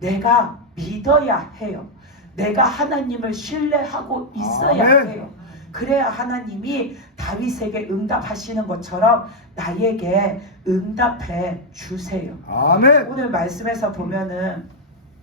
내가 믿어야 해요. 내가 하나님을 신뢰하고 있어야 아멘. 해요. 그래야 하나님이 다윗에게 응답하시는 것처럼 나에게 응답해 주세요. 아멘. 오늘 말씀에서 보면은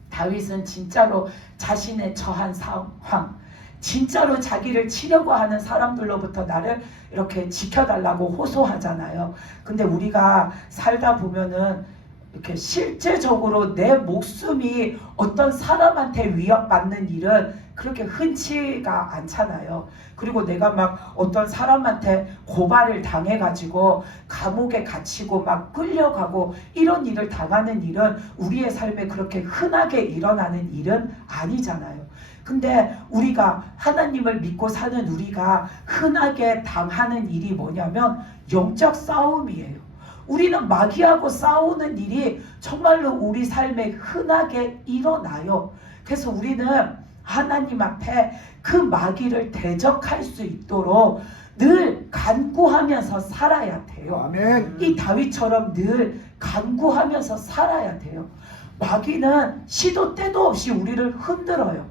다윗은 진짜로 자신의 처한 상황, 진짜로 자기를 치려고 하는 사람들로부터 나를 이렇게 지켜달라고 호소하잖아요. 근데 우리가 살다 보면은 이렇게 실제적으로 내 목숨이 어떤 사람한테 위협받는 일은 그렇게 흔치가 않잖아요. 그리고 내가 막 어떤 사람한테 고발을 당해가지고 감옥에 갇히고 막 끌려가고 이런 일을 당하는 일은 우리의 삶에 그렇게 흔하게 일어나는 일은 아니잖아요. 근데 우리가 하나님을 믿고 사는 우리가 흔하게 당하는 일이 뭐냐면 영적 싸움이에요. 우리는 마귀하고 싸우는 일이 정말로 우리 삶에 흔하게 일어나요. 그래서 우리는 하나님 앞에 그 마귀를 대적할 수 있도록 늘 간구하면서 살아야 돼요. 아멘. 이 다윗처럼 늘 간구하면서 살아야 돼요. 마귀는 시도 때도 없이 우리를 흔들어요.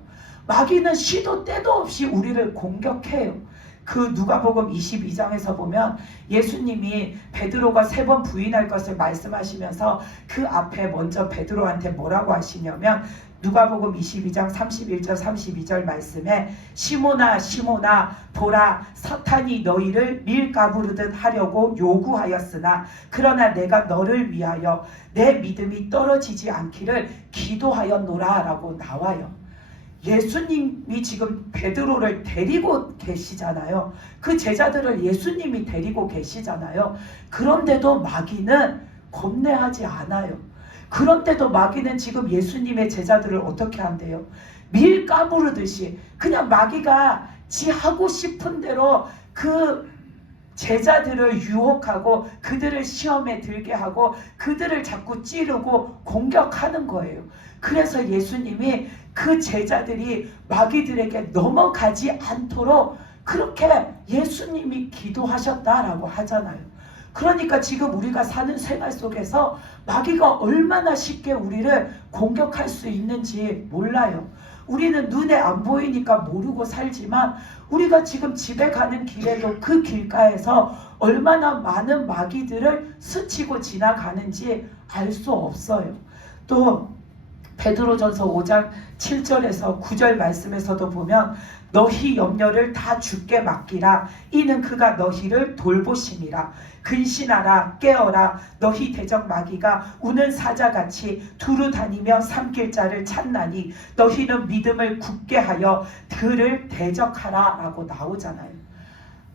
마귀는 시도 때도 없이 우리를 공격해요. 그 누가복음 22장에서 보면 예수님이 베드로가 3번 부인할 것을 말씀하시면서 그 앞에 먼저 베드로한테 뭐라고 하시냐면 누가복음 22장 31절 32절 말씀에 시몬아 시몬아 보라 사탄이 너희를 밀가부르듯 하려고 요구하였으나 그러나 내가 너를 위하여 내 믿음이 떨어지지 않기를 기도하였노라 라고 나와요. 예수님이 지금 베드로를 데리고 계시잖아요. 그 제자들을 예수님이 데리고 계시잖아요. 그런데도 마귀는 겁내하지 않아요. 그런데도 마귀는 지금 예수님의 제자들을 어떻게 한대요? 밀 까부르듯이 그냥 마귀가 지 하고 싶은 대로 그 제자들을 유혹하고 그들을 시험에 들게 하고 그들을 자꾸 찌르고 공격하는 거예요. 그래서 예수님이 그 제자들이 마귀들에게 넘어가지 않도록 그렇게 예수님이 기도하셨다라고 하잖아요. 그러니까 지금 우리가 사는 생활 속에서 마귀가 얼마나 쉽게 우리를 공격할 수 있는지 몰라요. 우리는 눈에 안 보이니까 모르고 살지만 우리가 지금 집에 가는 길에도 그 길가에서 얼마나 많은 마귀들을 스치고 지나가는지 알 수 없어요. 또 베드로전서 5장 7절에서 9절 말씀에서도 보면 너희 염려를 다 주께 맡기라. 이는 그가 너희를 돌보심이라. 근신하라 깨어라. 너희 대적 마귀가 우는 사자같이 두루 다니며 삼킬 자를 찾나니 너희는 믿음을 굳게 하여 그를 대적하라 라고 나오잖아요.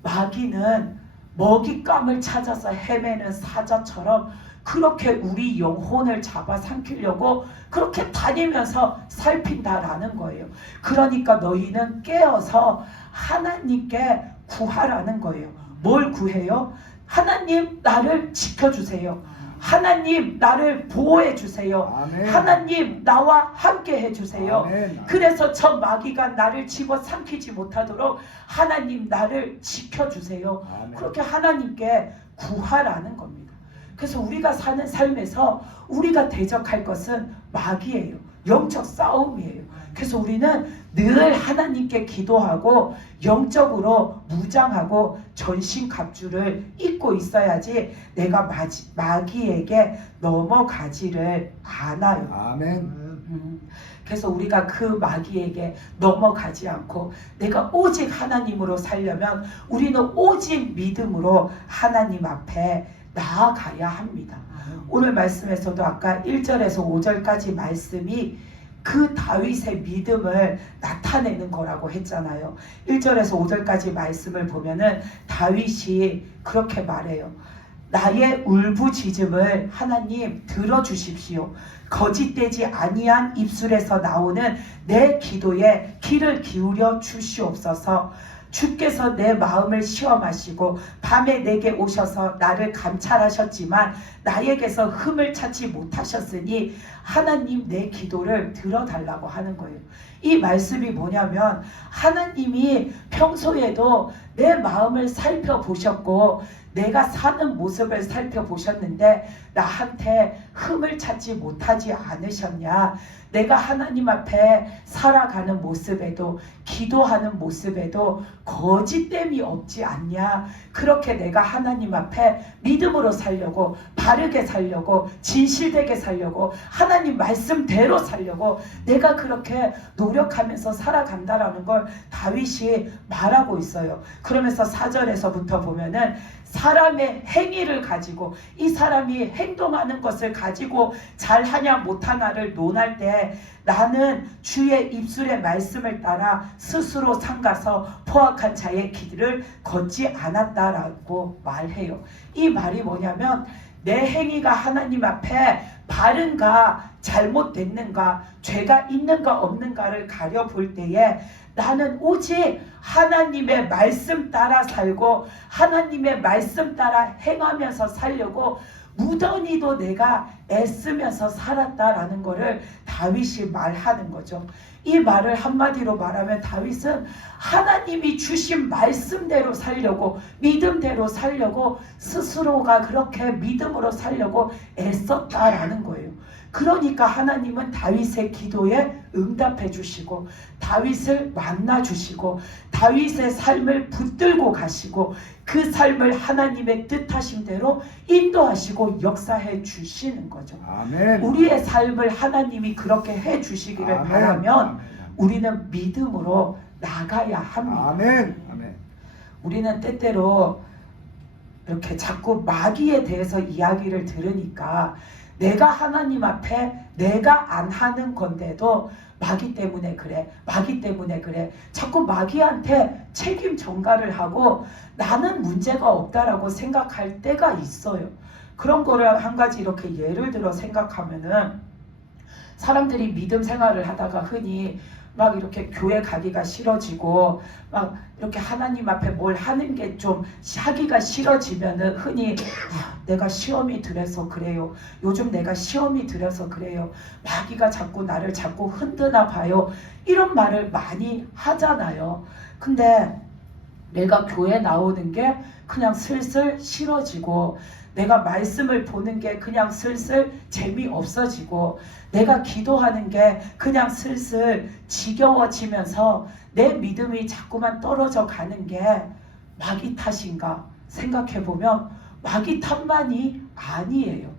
마귀는 먹잇감을 찾아서 헤매는 사자처럼 그렇게 우리 영혼을 잡아삼키려고 그렇게 다니면서 살핀다라는 거예요. 그러니까 너희는 깨어서 하나님께 구하라는 거예요. 뭘 구해요? 하나님 나를 지켜주세요. 하나님 나를 보호해 주세요. 아멘. 하나님 나와 함께 해주세요. 아멘. 그래서 저 마귀가 나를 집어삼키지 못하도록 하나님 나를 지켜주세요. 아멘. 그렇게 하나님께 구하라는 겁니다. 그래서 우리가 사는 삶에서 우리가 대적할 것은 마귀예요. 영적 싸움이에요. 그래서 우리는 늘 하나님께 기도하고 영적으로 무장하고 전신갑주를 입고 있어야지 내가 마귀에게 넘어가지를 않아요. 아멘. 그래서 우리가 그 마귀에게 넘어가지 않고 내가 오직 하나님으로 살려면 우리는 오직 믿음으로 하나님 앞에 나아가야 합니다. 오늘 말씀에서도 아까 1절에서 5절까지 말씀이 그 다윗의 믿음을 나타내는 거라고 했잖아요. 1절에서 5절까지 말씀을 보면은 다윗이 그렇게 말해요. 나의 울부짖음을 하나님 들어주십시오. 거짓되지 아니한 입술에서 나오는 내 기도에 귀를 기울여 주시옵소서. 주께서 내 마음을 시험하시고 밤에 내게 오셔서 나를 감찰하셨지만 나에게서 흠을 찾지 못하셨으니 하나님 내 기도를 들어달라고 하는 거예요. 이 말씀이 뭐냐면 하나님이 평소에도 내 마음을 살펴보셨고 내가 사는 모습을 살펴보셨는데 나한테 흠을 찾지 못하지 않으셨냐? 내가 하나님 앞에 살아가는 모습에도 기도하는 모습에도 거짓됨이 없지 않냐? 그렇게 내가 하나님 앞에 믿음으로 살려고 바르게 살려고 진실되게 살려고 하나님 말씀대로 살려고 내가 그렇게 노력하면서 살아간다라는 걸 다윗이 말하고 있어요. 그러면서 4절에서부터 보면은 사람의 행위를 가지고 이 사람이 행동하는 것을 가지고 잘하냐 못하냐를 논할 때 나는 주의 입술의 말씀을 따라 스스로 삼가서 포악한 자의 길을 걷지 않았다라고 말해요. 이 말이 뭐냐면 내 행위가 하나님 앞에 바른가 잘못됐는가 죄가 있는가 없는가를 가려볼 때에 나는 오직 하나님의 말씀 따라 살고 하나님의 말씀 따라 행하면서 살려고 무던히도 내가 애쓰면서 살았다라는 것을 다윗이 말하는 거죠. 이 말을 한마디로 말하면 다윗은 하나님이 주신 말씀대로 살려고 믿음대로 살려고 스스로가 그렇게 믿음으로 살려고 애썼다라는 거예요. 그러니까 하나님은 다윗의 기도에 응답해 주시고 다윗을 만나 주시고 다윗의 삶을 붙들고 가시고 그 삶을 하나님의 뜻하신 대로 인도하시고 역사해 주시는 거죠. 아멘. 우리의 삶을 하나님이 그렇게 해 주시기를 아멘. 바라면 아멘. 우리는 믿음으로 나가야 합니다. 아멘. 아멘. 우리는 때때로 이렇게 자꾸 마귀에 대해서 이야기를 들으니까 내가 하나님 앞에 내가 안 하는 건데도 마귀 때문에 그래 마귀 때문에 그래 자꾸 마귀한테 책임 전가를 하고 나는 문제가 없다라고 생각할 때가 있어요. 그런 거를 한 가지 이렇게 예를 들어 생각하면은 사람들이 믿음 생활을 하다가 흔히 막 이렇게 교회 가기가 싫어지고 막 이렇게 하나님 앞에 뭘 하는 게 좀 하기가 싫어지면은 흔히 내가 시험이 들어서 그래요. 요즘 내가 시험이 들어서 그래요. 마귀가 자꾸 나를 자꾸 흔드나 봐요. 이런 말을 많이 하잖아요. 근데 내가 교회 나오는 게 그냥 슬슬 싫어지고 내가 말씀을 보는 게 그냥 슬슬 재미없어지고 내가 기도하는 게 그냥 슬슬 지겨워지면서 내 믿음이 자꾸만 떨어져 가는 게 마귀 탓인가 생각해보면 마귀 탓만이 아니에요.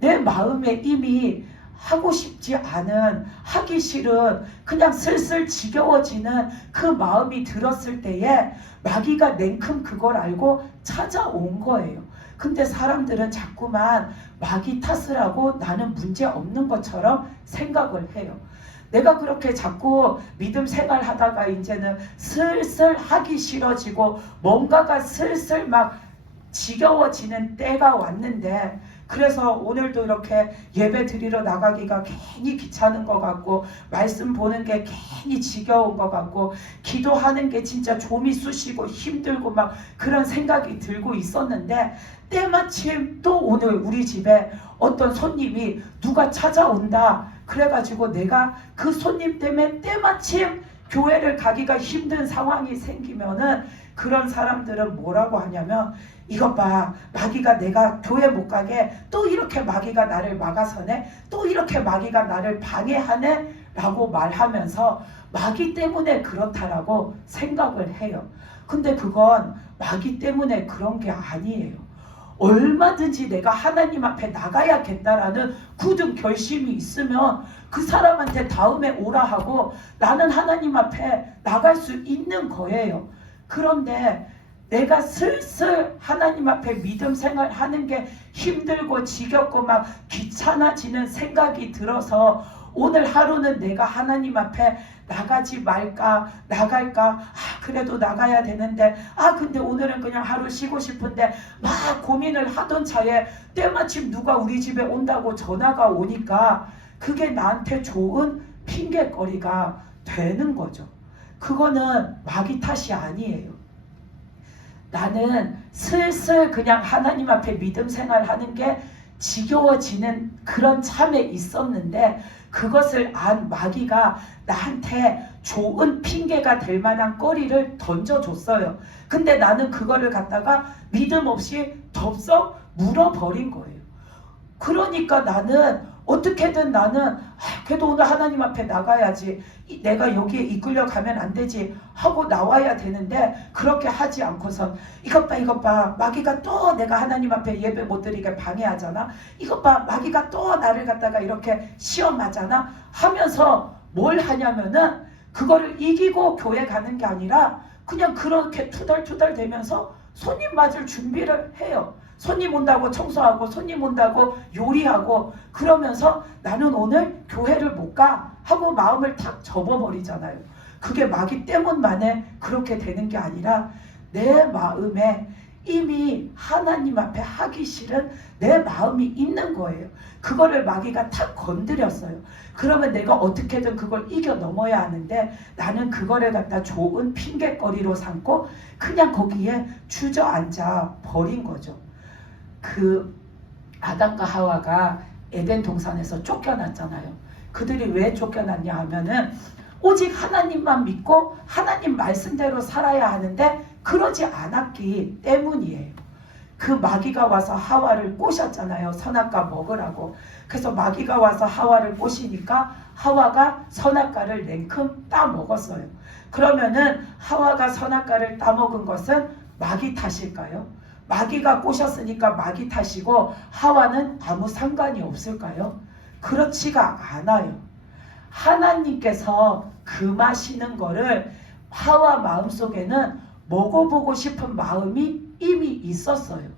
내 마음에 이미 하고 싶지 않은 하기 싫은 그냥 슬슬 지겨워지는 그 마음이 들었을 때에 마귀가 냉큼 그걸 알고 찾아온 거예요. 근데 사람들은 자꾸만 마귀 탓을 하고 나는 문제 없는 것처럼 생각을 해요. 내가 그렇게 자꾸 믿음 생활하다가 이제는 슬슬 하기 싫어지고 뭔가가 슬슬 막 지겨워지는 때가 왔는데 그래서 오늘도 이렇게 예배 드리러 나가기가 괜히 귀찮은 것 같고 말씀 보는 게 괜히 지겨운 것 같고 기도하는 게 진짜 좀이 쑤시고 힘들고 막 그런 생각이 들고 있었는데 때마침 또 오늘 우리 집에 어떤 손님이 누가 찾아온다 그래가지고 내가 그 손님 때문에 때마침 교회를 가기가 힘든 상황이 생기면은 그런 사람들은 뭐라고 하냐면 이것 봐 마귀가 내가 교회 못 가게 또 이렇게 마귀가 나를 막아서네 또 이렇게 마귀가 나를 방해하네 라고 말하면서 마귀 때문에 그렇다라고 생각을 해요. 근데 그건 마귀 때문에 그런 게 아니에요. 얼마든지 내가 하나님 앞에 나가야겠다라는 굳은 결심이 있으면 그 사람한테 다음에 오라 하고 나는 하나님 앞에 나갈 수 있는 거예요. 그런데 내가 슬슬 하나님 앞에 믿음 생활하는 게 힘들고 지겹고 막 귀찮아지는 생각이 들어서 오늘 하루는 내가 하나님 앞에 나가지 말까 나갈까 그래도 나가야 되는데 근데 오늘은 그냥 하루 쉬고 싶은데 막 고민을 하던 차에 때마침 누가 우리 집에 온다고 전화가 오니까 그게 나한테 좋은 핑계거리가 되는 거죠. 그거는 마귀 탓이 아니에요. 나는 슬슬 그냥 하나님 앞에 믿음 생활하는 게 지겨워지는 그런 참에 있었는데 그것을 안 마귀가 나한테 좋은 핑계가 될 만한 거리를 던져줬어요. 근데 나는 그거를 갖다가 믿음 없이 덥석 물어버린 거예요. 그러니까 나는 어떻게든 나는 그래도 오늘 하나님 앞에 나가야지, 내가 여기에 이끌려 가면 안 되지 하고 나와야 되는데 그렇게 하지 않고선 이것 봐 마귀가 또 내가 하나님 앞에 예배 못 드리게 방해하잖아, 이것 봐 마귀가 또 나를 갖다가 이렇게 시험하잖아 하면서 뭘 하냐면은 그거를 이기고 교회 가는 게 아니라 그냥 그렇게 투덜투덜 대면서 손님 맞을 준비를 해요. 손님 온다고 청소하고 손님 온다고 요리하고 그러면서 나는 오늘 교회를 못 가 하고 마음을 탁 접어버리잖아요. 그게 마귀 때문만에 그렇게 되는 게 아니라 내 마음에 이미 하나님 앞에 하기 싫은 내 마음이 있는 거예요. 그거를 마귀가 탁 건드렸어요. 그러면 내가 어떻게든 그걸 이겨 넘어야 하는데 나는 그거를 갖다 좋은 핑계거리로 삼고 그냥 거기에 주저앉아 버린 거죠. 그 아담과 하와가 에덴 동산에서 쫓겨났잖아요. 그들이 왜 쫓겨났냐 하면은 오직 하나님만 믿고 하나님 말씀대로 살아야 하는데 그러지 않았기 때문이에요. 그 마귀가 와서 하와를 꼬셨잖아요. 선악과 먹으라고. 그래서 마귀가 와서 하와를 꼬시니까 하와가 선악과를 냉큼 따먹었어요. 그러면은 하와가 선악과를 따먹은 것은 마귀 탓일까요? 마귀가 꼬셨으니까 마귀 탓이고 하와는 아무 상관이 없을까요? 그렇지가 않아요. 하나님께서 금하시는 거를 하와 마음속에는 먹어보고 싶은 마음이 이미 있었어요.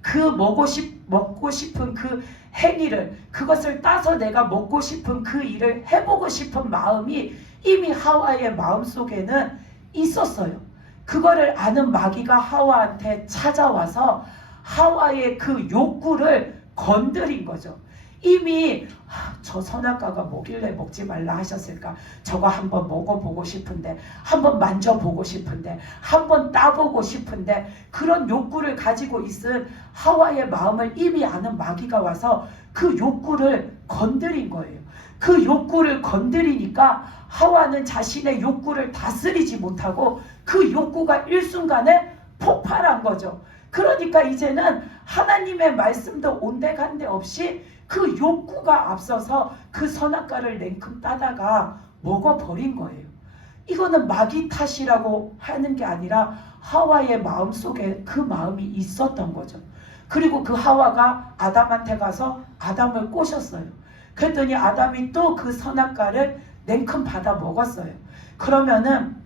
그 먹고 싶은 그 행위를, 그것을 따서 내가 먹고 싶은 그 일을 해보고 싶은 마음이 이미 하와의 마음속에는 있었어요. 그거를 아는 마귀가 하와한테 찾아와서 하와의 그 욕구를 건드린 거죠. 이미 저 선악과가 뭐길래 먹지 말라 하셨을까? 저거 한번 먹어보고 싶은데, 한번 만져보고 싶은데, 한번 따보고 싶은데, 그런 욕구를 가지고 있은 하와의 마음을 이미 아는 마귀가 와서 그 욕구를 건드린 거예요. 그 욕구를 건드리니까 하와는 자신의 욕구를 다스리지 못하고 그 욕구가 일순간에 폭발한 거죠. 그러니까 이제는 하나님의 말씀도 온데간데 없이 그 욕구가 앞서서 그 선악과를 냉큼 따다가 먹어버린 거예요. 이거는 마귀 탓이라고 하는 게 아니라 하와의 마음속에 그 마음이 있었던 거죠. 그리고 그 하와가 아담한테 가서 아담을 꼬셨어요. 그랬더니 아담이 또 그 선악과를 냉큼 받아 먹었어요. 그러면은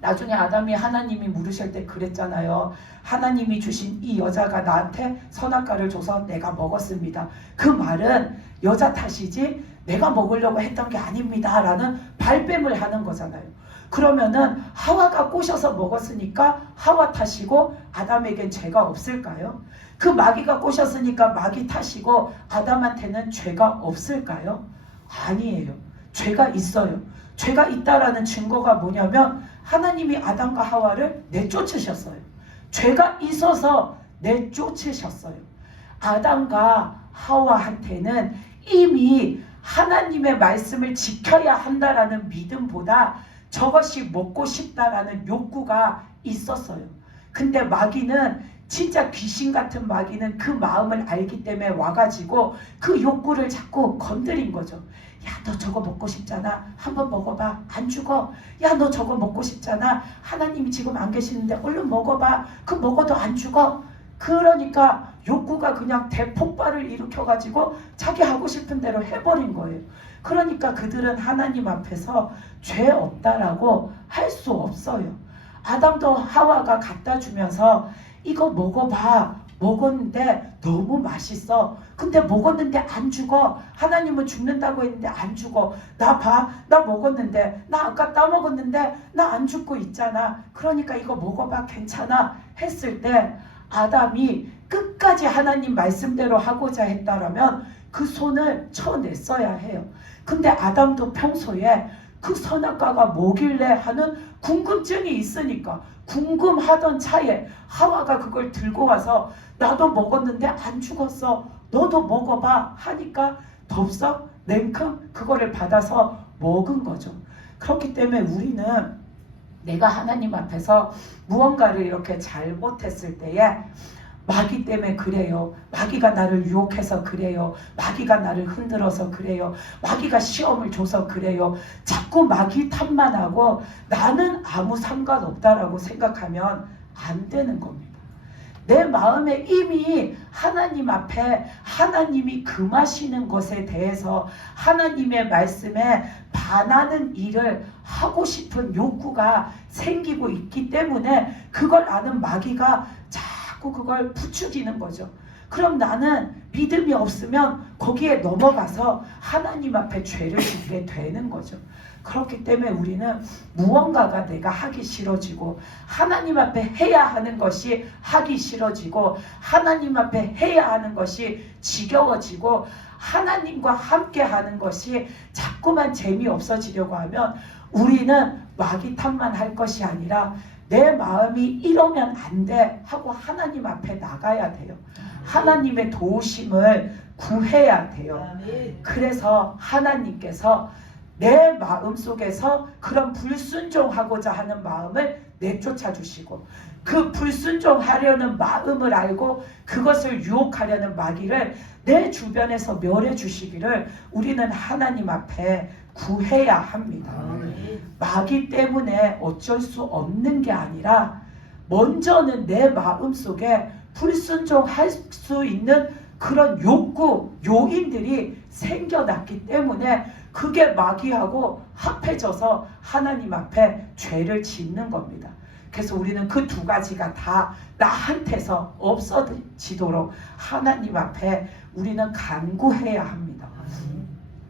나중에 아담이 하나님이 물으실 때 그랬잖아요. 하나님이 주신 이 여자가 나한테 선악과를 줘서 내가 먹었습니다. 그 말은 여자 탓이지 내가 먹으려고 했던 게 아닙니다 라는 발뺌을 하는 거잖아요. 그러면은 하와가 꼬셔서 먹었으니까 하와 탓이고 아담에겐 죄가 없을까요? 그 마귀가 꼬셨으니까 마귀 탓이고 아담한테는 죄가 없을까요? 아니에요. 죄가 있어요. 죄가 있다라는 증거가 뭐냐면 하나님이 아담과 하와를 내쫓으셨어요. 죄가 있어서 내쫓으셨어요. 아담과 하와한테는 이미 하나님의 말씀을 지켜야 한다라는 믿음보다 저것이 먹고 싶다라는 욕구가 있었어요. 근데 마귀는 진짜 귀신 같은 마귀는 그 마음을 알기 때문에 와가지고 그 욕구를 자꾸 건드린 거죠. 야, 너 저거 먹고 싶잖아. 한번 먹어봐. 안 죽어. 야, 너 저거 먹고 싶잖아. 하나님이 지금 안 계시는데 얼른 먹어봐. 그 먹어도 안 죽어. 그러니까 욕구가 그냥 대폭발을 일으켜가지고 자기 하고 싶은 대로 해버린 거예요. 그러니까 그들은 하나님 앞에서 죄 없다라고 할 수 없어요. 아담도 하와가 갖다 주면서 이거 먹어봐. 먹었는데 너무 맛있어. 근데 먹었는데 안 죽어. 하나님은 죽는다고 했는데 안 죽어. 나 봐. 나 먹었는데. 나 아까 따먹었는데 나 안 죽고 있잖아. 그러니까 이거 먹어봐. 괜찮아. 했을 때 아담이 끝까지 하나님 말씀대로 하고자 했다라면 그 손을 쳐냈어야 해요. 근데 아담도 평소에 그 선악과가 뭐길래 하는 궁금증이 있으니까 궁금하던 차에 하와가 그걸 들고 와서 나도 먹었는데 안 죽었어. 너도 먹어봐 하니까 덥석 냉큼 그거를 받아서 먹은 거죠. 그렇기 때문에 우리는 내가 하나님 앞에서 무언가를 이렇게 잘못했을 때에 마귀 때문에 그래요. 마귀가 나를 유혹해서 그래요. 마귀가 나를 흔들어서 그래요. 마귀가 시험을 줘서 그래요. 자꾸 마귀 탓만 하고 나는 아무 상관없다라고 생각하면 안 되는 겁니다. 내 마음에 이미 하나님 앞에 하나님이 금하시는 것에 대해서 하나님의 말씀에 반하는 일을 하고 싶은 욕구가 생기고 있기 때문에 그걸 아는 마귀가 자꾸 그걸 부추기는 거죠. 그럼 나는 믿음이 없으면 거기에 넘어가서 하나님 앞에 죄를 짓게 되는 거죠. 그렇기 때문에 우리는 무언가가 내가 하기 싫어지고 하나님 앞에 해야 하는 것이 하기 싫어지고 하나님 앞에 해야 하는 것이 지겨워지고 하나님과 함께 하는 것이 자꾸만 재미없어지려고 하면 우리는 마귀 탓만 할 것이 아니라 내 마음이 이러면 안 돼 하고 하나님 앞에 나가야 돼요. 하나님의 도우심을 구해야 돼요. 그래서 하나님께서 내 마음속에서 그런 불순종하고자 하는 마음을 내쫓아 주시고 그 불순종하려는 마음을 알고 그것을 유혹하려는 마귀를 내 주변에서 멸해 주시기를 우리는 하나님 앞에 구해야 합니다. 마귀 때문에 어쩔 수 없는 게 아니라 먼저는 내 마음속에 불순종할 수 있는 그런 욕구, 요인들이 생겨났기 때문에 그게 마귀하고 합해져서 하나님 앞에 죄를 짓는 겁니다. 그래서 우리는 그 두 가지가 다 나한테서 없어지도록 하나님 앞에 우리는 간구해야 합니다.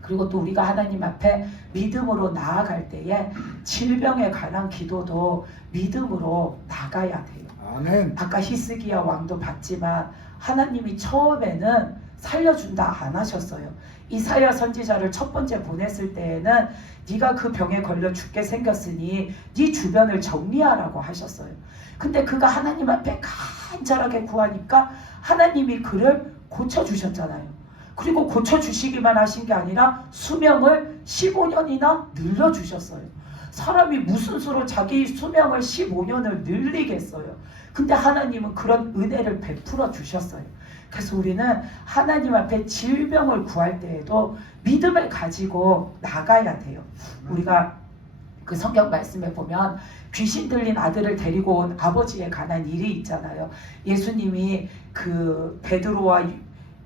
그리고 또 우리가 하나님 앞에 믿음으로 나아갈 때에 질병에 관한 기도도 믿음으로 나가야 돼요. 아멘. 아까 히스기야 왕도 봤지만 하나님이 처음에는 살려준다 안 하셨어요. 이사야 선지자를 첫 번째 보냈을 때에는 네가 그 병에 걸려 죽게 생겼으니 네 주변을 정리하라고 하셨어요. 근데 그가 하나님 앞에 간절하게 구하니까 하나님이 그를 고쳐주셨잖아요. 그리고 고쳐주시기만 하신 게 아니라 수명을 15년이나 늘려주셨어요. 사람이 무슨 수로 자기 수명을 15년을 늘리겠어요. 근데 하나님은 그런 은혜를 베풀어 주셨어요. 그래서 우리는 하나님 앞에 질병을 구할 때에도 믿음을 가지고 나가야 돼요. 우리가 그 성경 말씀에 보면 귀신 들린 아들을 데리고 온 아버지에 관한 일이 있잖아요. 예수님이 그 베드로와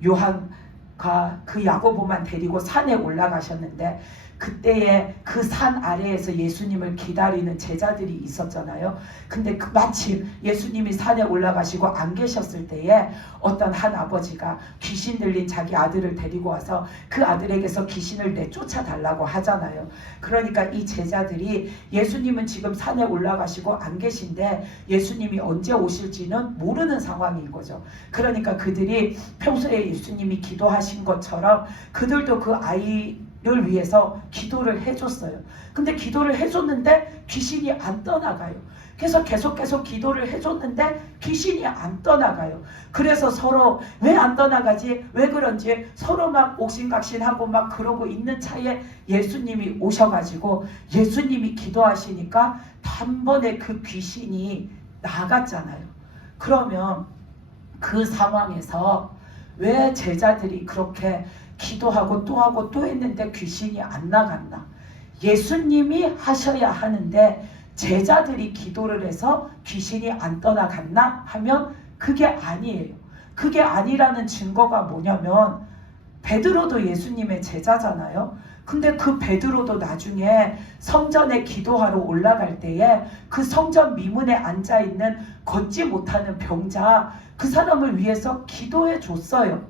요한과 그 야고보만 데리고 산에 올라가셨는데 그때에 그 산 아래에서 예수님을 기다리는 제자들이 있었잖아요. 근데 마침 예수님이 산에 올라가시고 안 계셨을 때에 어떤 한 아버지가 귀신 들린 자기 아들을 데리고 와서 그 아들에게서 귀신을 내쫓아 달라고 하잖아요. 그러니까 이 제자들이 예수님은 지금 산에 올라가시고 안 계신데 예수님이 언제 오실지는 모르는 상황인 거죠. 그러니까 그들이 평소에 예수님이 기도하신 것처럼 그들도 그 아이를 위해서 기도를 해줬어요. 근데 기도를 해줬는데 귀신이 안 떠나가요. 그래서 계속 기도를 해줬는데 귀신이 안 떠나가요. 그래서 서로 왜 안 떠나가지? 왜 그런지 서로 막 옥신각신하고 막 그러고 있는 차에 예수님이 오셔가지고 예수님이 기도하시니까 단번에 그 귀신이 나갔잖아요. 그러면 그 상황에서 왜 제자들이 그렇게 기도하고 또 하고 또 했는데 귀신이 안 나갔나? 예수님이 하셔야 하는데 제자들이 기도를 해서 귀신이 안 떠나갔나 하면 그게 아니에요. 그게 아니라는 증거가 뭐냐면 베드로도 예수님의 제자잖아요. 근데 그 베드로도 나중에 성전에 기도하러 올라갈 때에 그 성전 미문에 앉아있는 걷지 못하는 병자, 그 사람을 위해서 기도해 줬어요.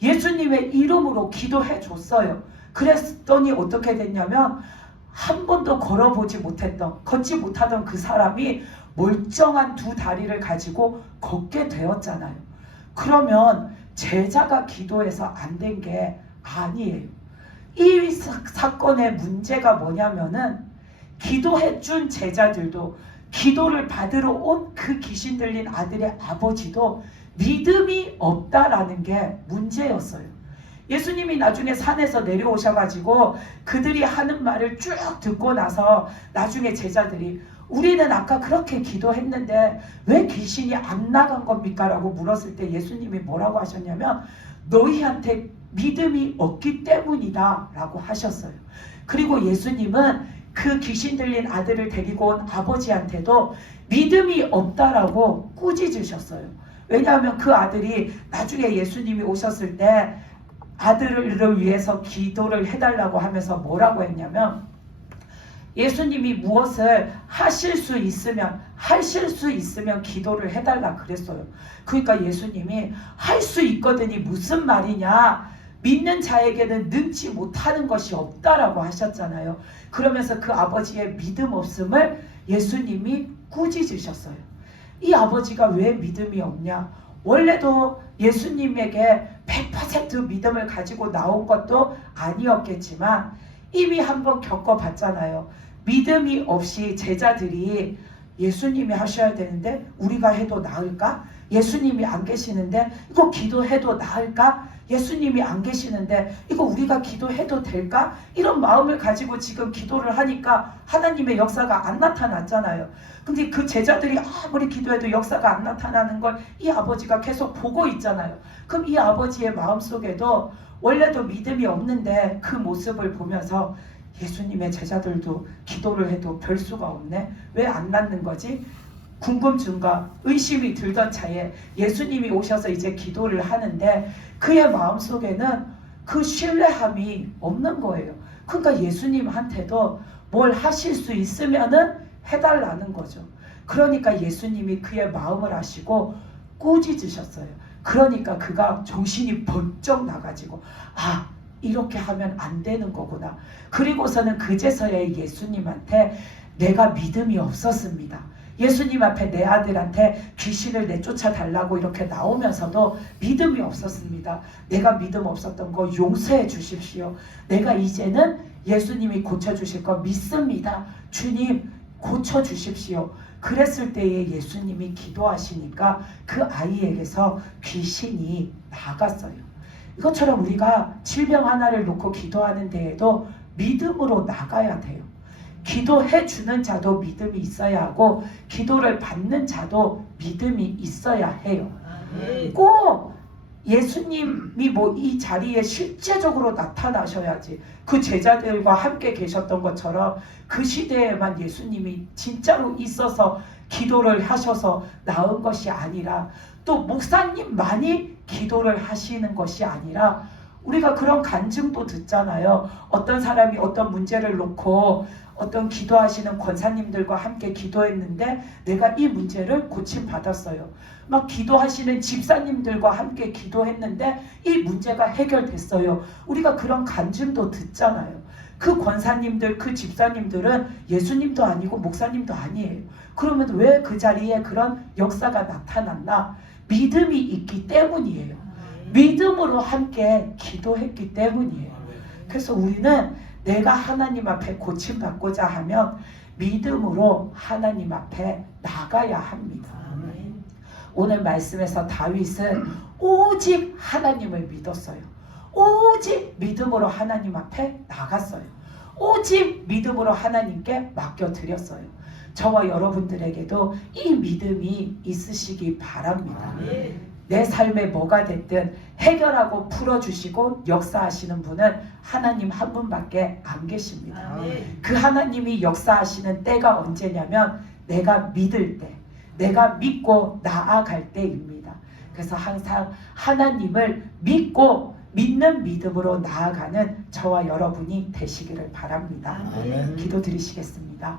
예수님의 이름으로 기도해 줬어요. 그랬더니 어떻게 됐냐면 한 번도 걸어보지 못했던, 걷지 못하던 그 사람이 멀쩡한 두 다리를 가지고 걷게 되었잖아요. 그러면 제자가 기도해서 안 된 게 아니에요. 이 사건의 문제가 뭐냐면은 기도해준 제자들도, 기도를 받으러 온 그 귀신 들린 아들의 아버지도 믿음이 없다라는 게 문제였어요. 예수님이 나중에 산에서 내려오셔가지고 그들이 하는 말을 쭉 듣고 나서 나중에 제자들이 우리는 아까 그렇게 기도했는데 왜 귀신이 안 나간 겁니까? 라고 물었을 때 예수님이 뭐라고 하셨냐면 너희한테 믿음이 없기 때문이다 라고 하셨어요. 그리고 예수님은 그 귀신 들린 아들을 데리고 온 아버지한테도 믿음이 없다라고 꾸짖으셨어요. 왜냐하면 그 아들이 나중에 예수님이 오셨을 때 아들을 위해서 기도를 해달라고 하면서 뭐라고 했냐면 예수님이 무엇을 하실 수 있으면 기도를 해달라 그랬어요. 그러니까 예수님이 할 수 있거든이 무슨 말이냐, 믿는 자에게는 능치 못하는 것이 없다라고 하셨잖아요. 그러면서 그 아버지의 믿음 없음을 예수님이 꾸짖으셨어요. 이 아버지가 왜 믿음이 없냐? 원래도 예수님에게 100% 믿음을 가지고 나온 것도 아니었겠지만 이미 한번 겪어봤잖아요. 믿음이 없이 제자들이 예수님이 하셔야 되는데 우리가 해도 나을까? 예수님이 안 계시는데 이거 기도해도 나을까? 예수님이 안 계시는데 이거 우리가 기도해도 될까? 이런 마음을 가지고 지금 기도를 하니까 하나님의 역사가 안 나타났잖아요. 근데 그 제자들이 아무리 기도해도 역사가 안 나타나는 걸 이 아버지가 계속 보고 있잖아요. 그럼 이 아버지의 마음속에도 원래도 믿음이 없는데 그 모습을 보면서 예수님의 제자들도 기도를 해도 별 수가 없네. 왜 안 낫는 거지? 궁금증과 의심이 들던 차에 예수님이 오셔서 이제 기도를 하는데 그의 마음속에는 그 신뢰함이 없는 거예요. 그러니까 예수님한테도 뭘 하실 수 있으면은 해달라는 거죠. 그러니까 예수님이 그의 마음을 아시고 꾸짖으셨어요. 그러니까 그가 정신이 번쩍 나가지고 이렇게 하면 안 되는 거구나. 그리고서는 그제서야 예수님한테 내가 믿음이 없었습니다. 예수님 앞에 내 아들한테 귀신을 내쫓아 달라고 이렇게 나오면서도 믿음이 없었습니다. 내가 믿음 없었던 거 용서해 주십시오. 내가 이제는 예수님이 고쳐주실 거 믿습니다. 주님 고쳐주십시오. 그랬을 때에 예수님이 기도하시니까 그 아이에게서 귀신이 나갔어요. 이것처럼 우리가 질병 하나를 놓고 기도하는 데에도 믿음으로 나가야 돼요. 기도해 주는 자도 믿음이 있어야 하고 기도를 받는 자도 믿음이 있어야 해요. 꼭 예수님이 이 자리에 실제적으로 나타나셔야지. 그 제자들과 함께 계셨던 것처럼 그 시대에만 예수님이 진짜로 있어서 기도를 하셔서 나은 것이 아니라 또 목사님만이 기도를 하시는 것이 아니라 우리가 그런 간증도 듣잖아요. 어떤 사람이 어떤 문제를 놓고 어떤 기도하시는 권사님들과 함께 기도했는데 내가 이 문제를 고침받았어요. 막 기도하시는 집사님들과 함께 기도했는데 이 문제가 해결됐어요. 우리가 그런 간증도 듣잖아요. 그 권사님들, 그 집사님들은 예수님도 아니고 목사님도 아니에요. 그러면 왜 그 자리에 그런 역사가 나타났나? 믿음이 있기 때문이에요. 믿음으로 함께 기도했기 때문이에요. 그래서 우리는 내가 하나님 앞에 고침받고자 하면 믿음으로 하나님 앞에 나가야 합니다. 오늘 말씀에서 다윗은 오직 하나님을 믿었어요. 오직 믿음으로 하나님 앞에 나갔어요. 오직 믿음으로 하나님께 맡겨드렸어요. 저와 여러분들에게도 이 믿음이 있으시기 바랍니다. 내 삶에 뭐가 됐든 해결하고 풀어주시고 역사하시는 분은 하나님 한 분밖에 안 계십니다. 그 하나님이 역사하시는 때가 언제냐면 내가 믿을 때, 내가 믿고 나아갈 때입니다. 그래서 항상 하나님을 믿고 믿는 믿음으로 나아가는 저와 여러분이 되시기를 바랍니다. 아멘. 기도드리시겠습니다.